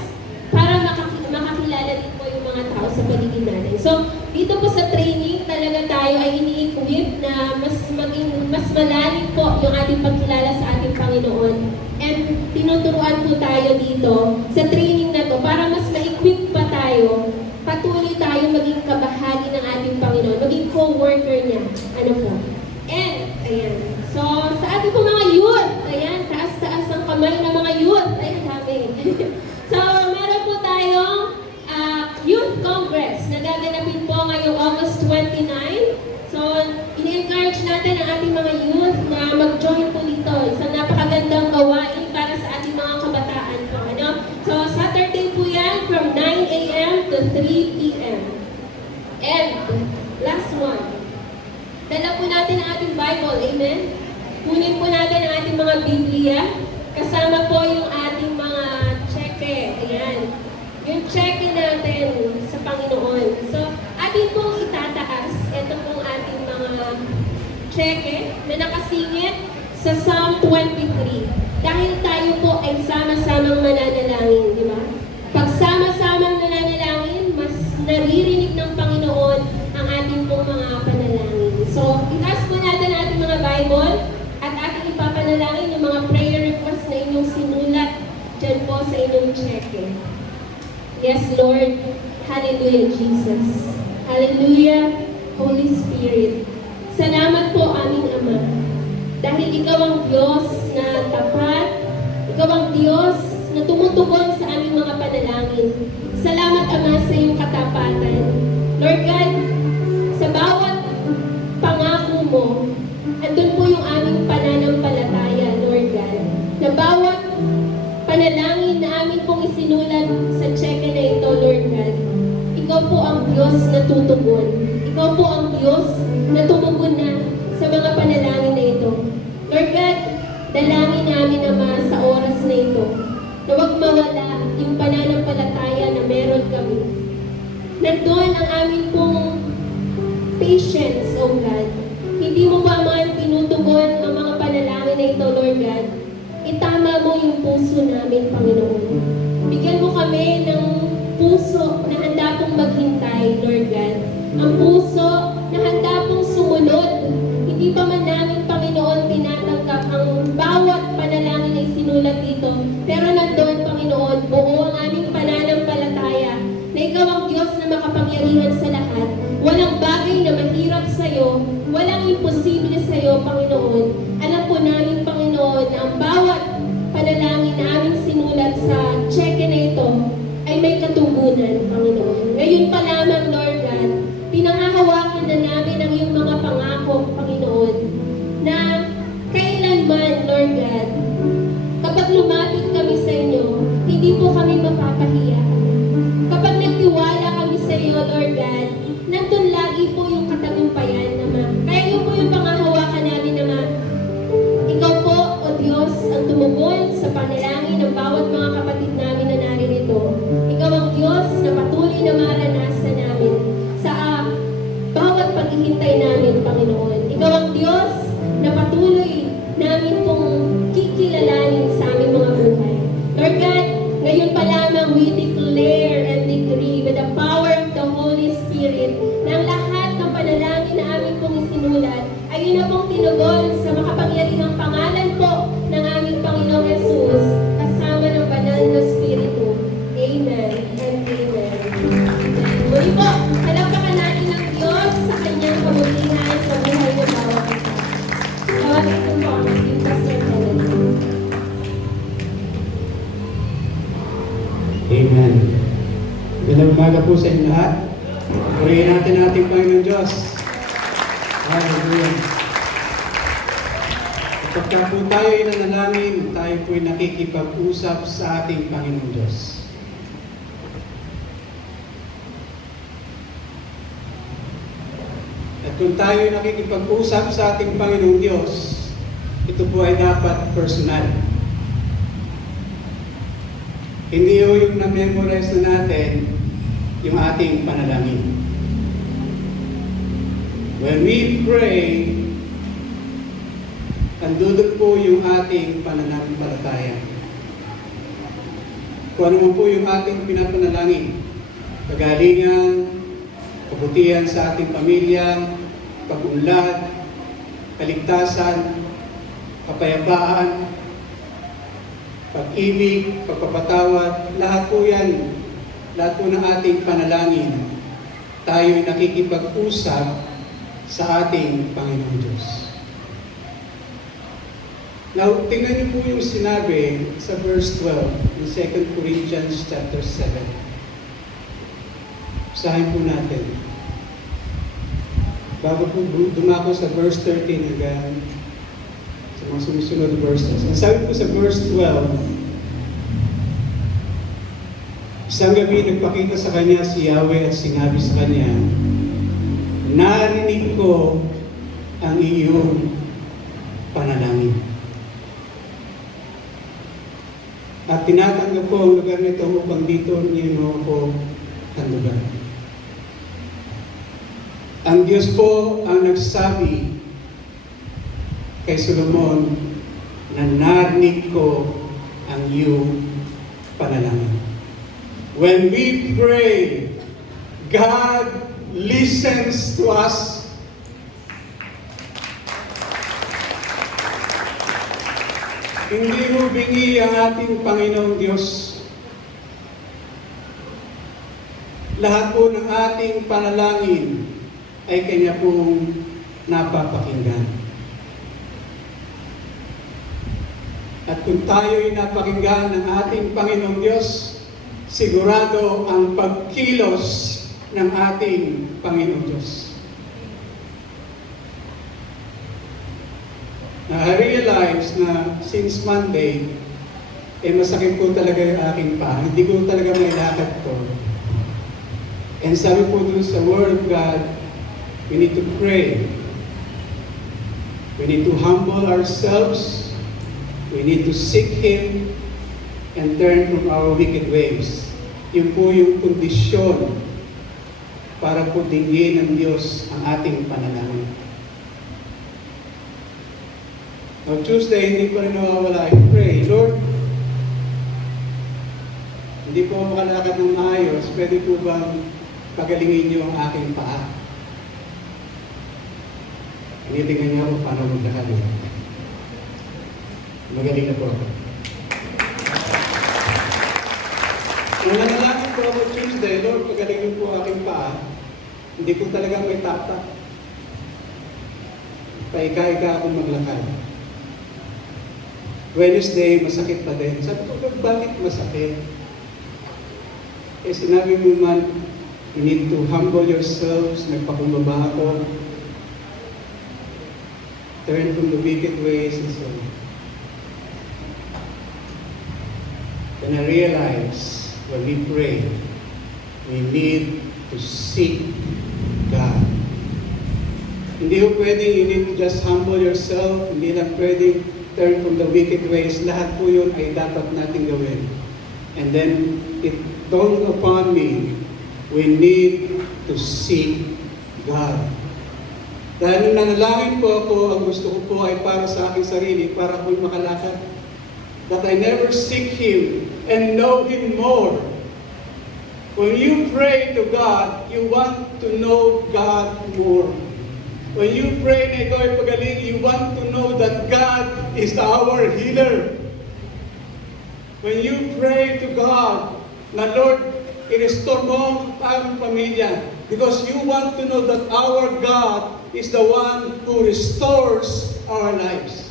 para makakilala din po yung mga tao sa paligid natin. So, dito po sa training, talaga tayo ay ini-equip na mas malalim po yung ating pagkilala sa ating Panginoon. And tinuturuan po tayo dito sa training na to para mas ma-equip pa tayo, patuloy tayo maging kabahagi ng ating Panginoon, maging co-worker niya. Ano po? And, ayan. So, sa ating po mga youth, ayan, taas-taas ang kamay ng mga youth. Ayan, dami. So, meron po tayong Youth Congress na gaganapin po ngayong August 29. So, ini-encourage natin ang ating mga youth na mag-join po dito. Isang napakagandang gawain para sa ating mga kabataan po. Ano? So, Saturday po yan from 9 a.m. to 3 p.m. And, last one. dala po natin ang ating Bible. Amen? Kunin po natin ang ating mga Biblia. Kasama po yung ating mga cheque. Ayan. Yung cheque natin sa Panginoon. So, atin pong itataas. Ito pong ating mga cheque na nakasingit sa Psalm 23. Dahil tayo po ay sama-samang mananalangin, di ba? Pag sama-samang nananalangin, mas naririnig ng Panginoon ang ating pong mga panalangin. So, itaas po natin ang ating mga Bible at ating ipapanalangin yung mga prayer requests na inyong sinulat dyan po sa inyong cheque. Yes, Lord. Hallelujah, Jesus. Hallelujah, Holy Spirit. Salamat po, aming Ama. Dahil Ikaw ang Diyos na tapat, Ikaw ang Diyos na tumutugon sa aming mga panalangin. Salamat, Ama, sa iyong katapatan. Lord God, sa bawat pangako mo, andun po yung aming pananampalataya, Lord God. Na bawat panalangin na amin pong isinulat sa cheque na ito, Lord God, Ikaw po ang Diyos na tutugon. Ikaw po ang Diyos na tumugon na sa mga panalangin na ito. Lord God, dalangin namin, Ama, sa oras na ito, na huwag mawala yung pananampalataya na meron kami. Nandun ang aming pong patience, O God. Hindi mo ba man tinutugon ang mga panalangin na ito, Lord God? Itama mo yung puso namin, Panginoon. Bigyan mo kami ng puso na handa pong maghintay, Lord God. Ang puso na handa pong sumunod. Hindi pa man namin, Panginoon, tinatanggap ang bawat panalangin na isinulat dito. Pero nandoon, Panginoon, buo ang aming pananampalataya na Ikaw ang Diyos na makapangyarihan sa lahat. Walang bagay na mahirap sa'yo, walang imposible sa'yo, Panginoon. Alam po namin, Panginoon, na ang bawat panalangin na aming sinulat sa cheque na ito ay may katugunan, Panginoon. Ngayon pa lamang, Lord God, pinangahawakan na namin ang iyong mga pangako, Panginoon, na kailanman, Lord God, kapag lumapit kami sa inyo, hindi po kami mapapahiya. Kapag nagtiwala kami sa iyo, Lord God, nandun lagi po yung katagumpayan, Ama. Kaya yun po yung pangahawakan namin, Ama. Ikaw po, O Diyos, ang tumugon sa panalangin ng bawat mga kapatid namin na naririto. Ikaw ang Diyos na patuloy na maranasan namin sa bawat paghihintay namin, Panginoon. Ikaw ang Diyos na patuloy namin pong kikilalanin sa aming mga buhay. Lord God, ngayon pa lamang we declare and decree with the power of the Holy Spirit na ang lahat ng panalangin na aming pong isinulat ay yun na pong tinugon sa makapangyarihang pangalan po ng aming Panginoong Jesus kasama ng banal na Espiritu. Amen and amen. Muli po, palakpakan natin ang Diyos sa kanyang kabutihan sa buhay ng bawat isa. Tawagin ko po ang ating Pastor Helen. Amen. Magandang umaga po sa inyo lahat. Purihin natin ating Panginoon Diyos. Hallelujah. Kapag po tayo ay nanalangin, tayo po ay nakikipag-usap sa ating Panginoon Diyos. At kung tayo ay nakikipag-usap sa ating Panginoon Diyos, ito po ay dapat personal. Hindi yung na-memorize na natin yung ating panalangin. When we pray, andudod po yung ating pananampalataya. Kung ano po yung ating pinapanalangin, kagalingan, kabutihan sa ating pamilya, pag-unlad, kaligtasan, kapayapaan, pag-ibig, pagpapatawad, lahat po yan, lahat po ng ating panalangin, tayo ay nakikipag-usap sa ating Panginoon Diyos. Now, tingnan niyo po yung sinabi sa verse 12 in 2 Corinthians chapter 7. Usahin po natin. Bago po dumako sa verse 13 hanggang sa mga sumusunod na verses. Ang sabi po sa verse 12, isang gabi nagpakita sa kanya si Yahweh at sinabi sa kanya, narinig ko kong panalangin. At tinatanggap ko ang lugar nito upang dito niyo ako handugan. Ang Diyos po ang nagsabi kay Solomon na narinig ko ang iyong panalangin. When we pray, God listens to us. Hindi mo bingi ang ating Panginoong Diyos. Lahat po ng ating panalangin ay Kanya pong napapakinggan. At kung tayo'y napakinggan ng ating Panginoong Diyos, sigurado ang pagkilos ng ating Panginoong Diyos. Na-realize na since Monday, masakit po talaga yung aking paa. Hindi ko talaga may lakad ko. And sabi po dun sa Word of God, we need to pray. We need to humble ourselves. We need to seek Him and turn from our wicked ways. Yun po yung kondisyon para po dinggin ng Diyos ang ating panalangin. On Tuesday, hindi pa rin nawawala. I pray, Lord, hindi po ako makalakad ng maayos. Pwede po bang pagalingin niyo ang aking paa? Tinitingnan niya ako paano maglakad. Magaling na po ako. Nung nanalangin po ako Tuesday, Lord, pagalingin po ang aking paa. Hindi ko talaga may tap-tap. Paika-ika akong maglakad. Wednesday, masakit pa din. Sabi ko, bakit masakit? Sinabi mo man, you need to humble yourselves, nagpakumbaba ako, turn from the wicked ways, and so on. Then I realize, when we pray, we need to seek God. Hindi ko pwedeng, you need to just humble yourself, hindi lang pwedeng turn from the wicked ways. Lahat po yun ay dapat natin gawin. And then, it dawned upon me, we need to seek God. Dahil nung nanalangin po ako, ang gusto ko po ay para sa aking sarili, para ako'y makalakad. That I never seek Him and know Him more. When you pray to God, you want to know God more. When you pray na ikaw ay pagaling, you want to know that God is our healer. When you pray to God, na Lord, i-restore mo ang pamilya, because you want to know that our God is the one who restores our lives.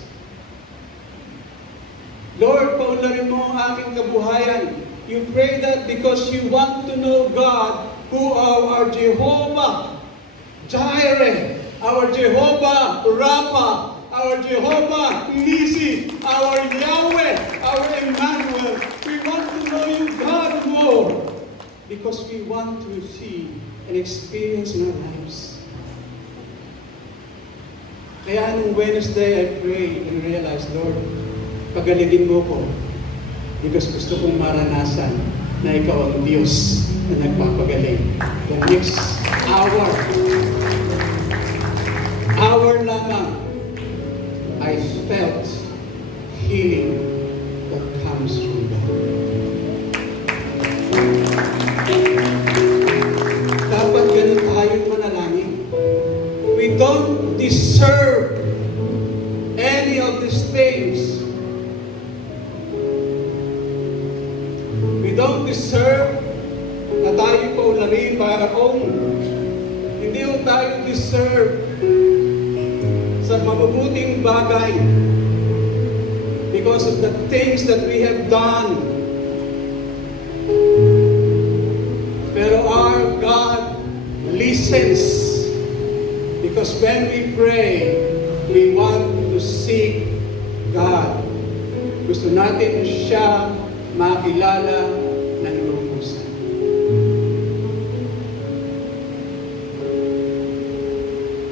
Lord, paunlarin mo ang aking kabuhayan. You pray that because you want to know God, who are our Jehovah Jireh, our Jehovah Rapha, our Jehovah Nisi, our Yahweh, our Emmanuel. We want to know you, God, more, because we want to see and experience in our lives. Kaya nung Wednesday, I prayed and realized, Lord, pagalingin mo ko, because gusto kong maranasan na ikaw ang Diyos na nagpapagaling. The next hour lamang, I felt healing that comes from God. Dapat ganun tayong manalangin. We don't deserve any of these things. We don't deserve na tayo paularin by our own. Hindi ko tayo deserve sa mabubuting bagay because of the things that we have done. Pero our God listens, because when we pray, we want to seek God. Gusto natin siya makilala ng inuusan.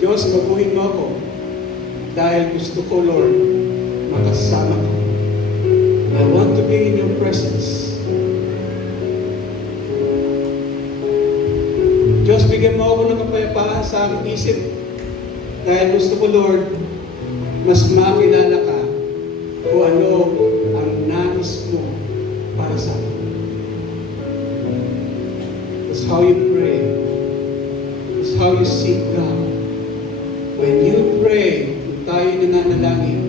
Diyos, baguhin mo ako. dahil gusto ko, Lord, makasama ko. I want to be in your presence. Diyos, bigyan mo ako ng kapayapaan sa aking isip dahil gusto ko, Lord, mas makilala ka kung ano ang nais mo para sa akin. That's how you pray. That's how you seek God. When you pray, kung tayo nananalangin,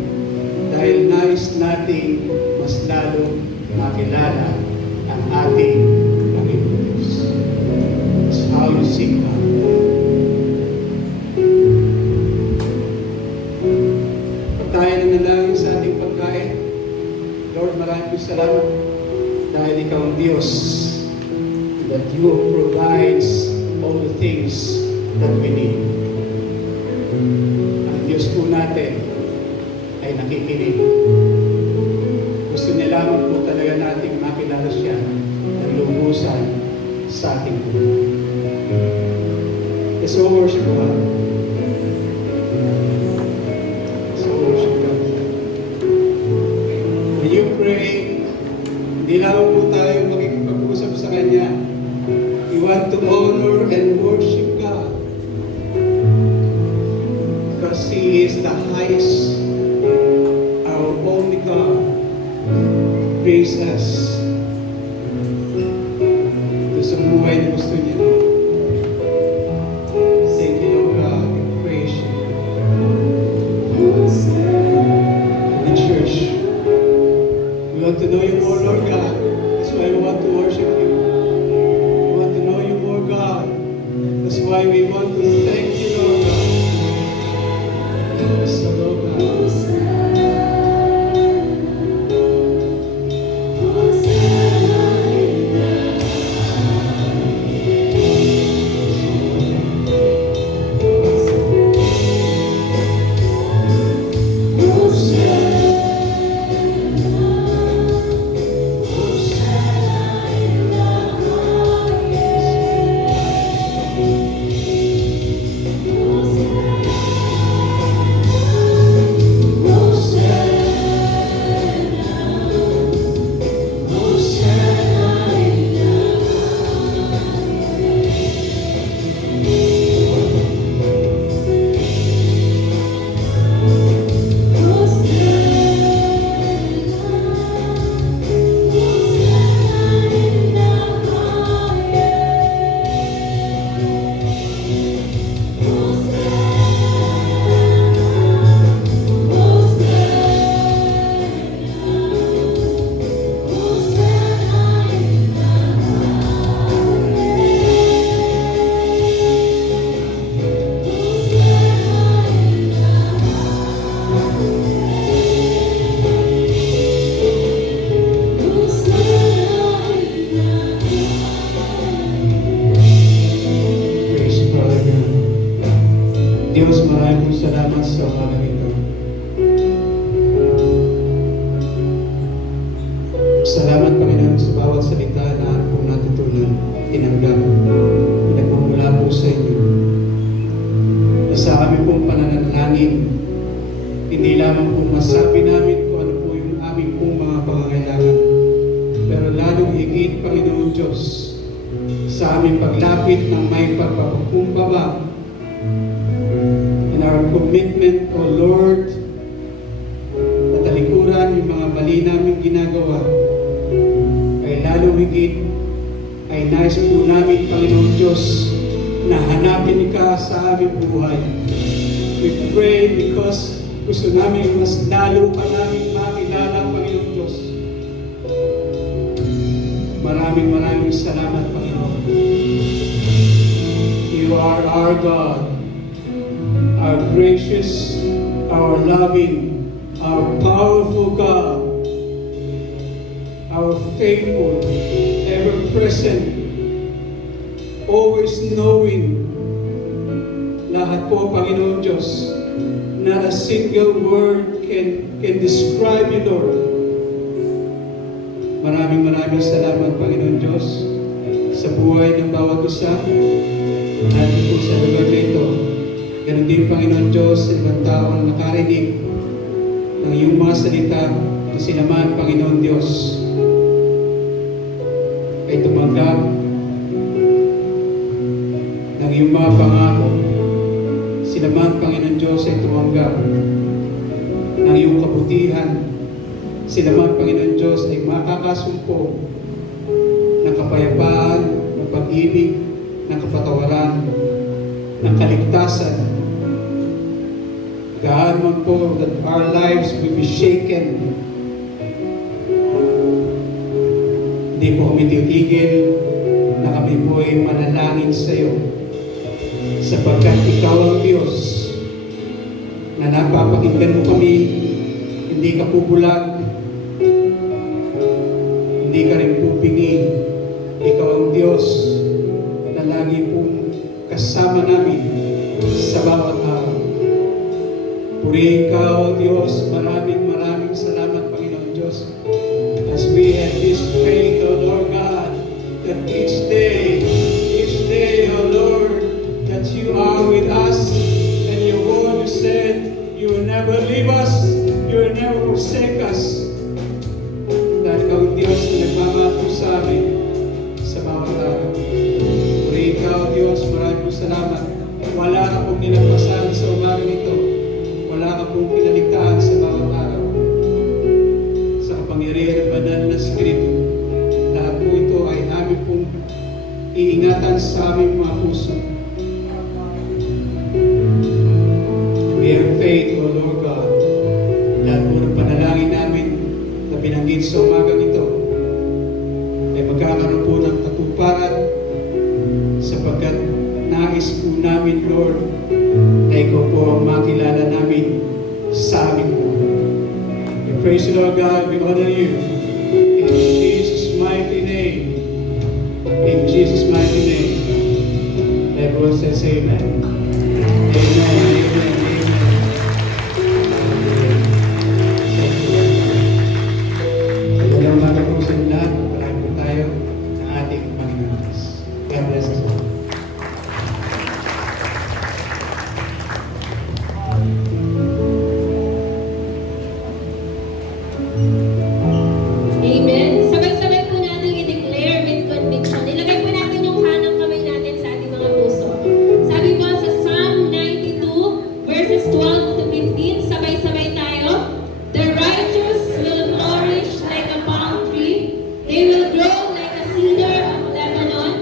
dahil nais nating mas lalo makilala ang ating Panginoon Diyos. That's how you seek God. Pag tayo nanalangin sa ating pagkain, Lord, maraming salamat dahil ikaw ang Diyos, that you provides all the things that we need. Ang Diyos po natin ay nakikinig. Gusto niya lamang po talaga nating makilala siya ng lubusan sa ating buhay. Let's all worship God. Let's all worship God. When you pray, hindi lamang po tayo makikipag-usap sa Kanya. We want to honor and worship God because He is the highest, our only God. Praise us ito sa buhay na gusto niya. Thank you, Lord God. We praise you. In church, we want to know you more, Lord God. That's why we want to worship you. We want to know you more, God. That's why we want to thank you, Lord God. So, Lord God. Diyos, maraming salamat sa umagang ito. Salamat, Panginoon, sa bawat salita na kung natutunan, tinanggap, pinagmumula po sa inyo. Na sa aming pong pananalangin, hindi lamang po masabi namin kung ano po yung aming pong mga pangangailangan, pero lalong higit, Panginoon Diyos, sa aming paglapit ng may pagpapakumbaba, in our commitment, O Lord, na talikuran yung mga mali namin ginagawa, ay lalong higit ay nais po namin, Panginoon Diyos, na hanapin ka sa aming buhay. We pray because gusto namin mas lalo pa namin makilala, Panginoon Diyos. Maraming salamat, Panginoon. You are our God, our gracious, our loving, our powerful God, our faithful, ever-present, always knowing. Lahat po, Panginoon Diyos, not a single word can describe you, Lord. Maraming salamat, Panginoon Diyos, sa buhay ng bawat isa. At po sa lugar nito, Ganon din, Panginoon Diyos, sa ibang tao na nakarinig ng iyong mga salita na sila man, Panginoon Diyos, ay tumanggap ng iyong mga pangako. Sila man, Panginoon Diyos, ay tumanggap ng iyong kabutihan. Sila man, Panginoon Diyos, ay makakasumpo ng kapayapaan, ng pag-ibig, ng kapatawaran, ng kaligtasan. God man po that our lives will be shaken. Hindi po kami titigil na kami po ay manalangin sa iyo sapagkat ikaw ang Diyos na napapakinggan mo kami. Hindi ka pubulag, hindi ka rin pupingi. Ikaw ang Diyos na lagi pong kasama namin sa bawat araw. Purihin ka, O Diyos. Maraming salamat, Panginoon Diyos. As we have this faith, O Lord God, that each day, O Lord, that you are with us, and your word you said, you will never leave us, you will never forsake us. Dahil ikaw ang Diyos na nagmamahal sa amin sa bawat araw. Purihin ka, O Diyos. Maraming salamat. Wala ka pong nilampasan sa umagang ito. Wala ka pong pinaligtaan sa bawat araw. Sa kapangyarihan ng banal na Espiritu, lahat po ito ay namin pong iingatan sa aming mga puso. We have faith, O Lord God. Lahat po ng panalangin namin na binanggit sa umagang ito ay magkakaroon po ng katuparan sapagkat nais po namin, Lord, na ikaw po ang makilala namin sa aming buhay. We praise you, Lord God. We honor you. In Jesus' mighty name. In Jesus' mighty name. Everyone says amen. Amen. Amen. Amen. Magandang umaga po sa inyo lahat. Marami po tayo ng ating Panginoon. God bless us all. Amen. Sabay-sabay po natin i-declare with conviction. Ilagay po natin yung kanang kamay natin sa ating mga puso. Sabi po sa Psalm 92 verses 12 to 15, sabay-sabay tayo. The righteous will flourish like a palm tree. They will grow like a cedar of Lebanon,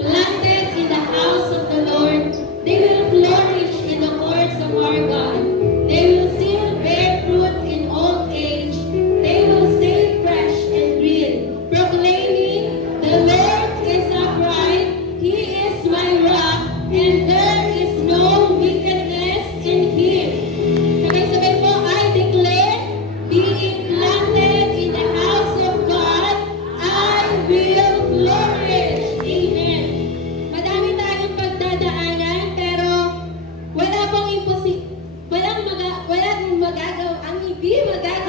planted in the house of the Lord. They will flourish in the courts of our God. They will still bear fruit in old age. They will stay fresh and green, proclaiming, "The Lord is upright. He is my rock, and there is no wickedness in Him." Sabay-sabay po, I declare, being planted in the house of God, I will flourish. Amen. Madami tayong pagdadaanan, pero wala pong walang magagawa, ang hindi magagawa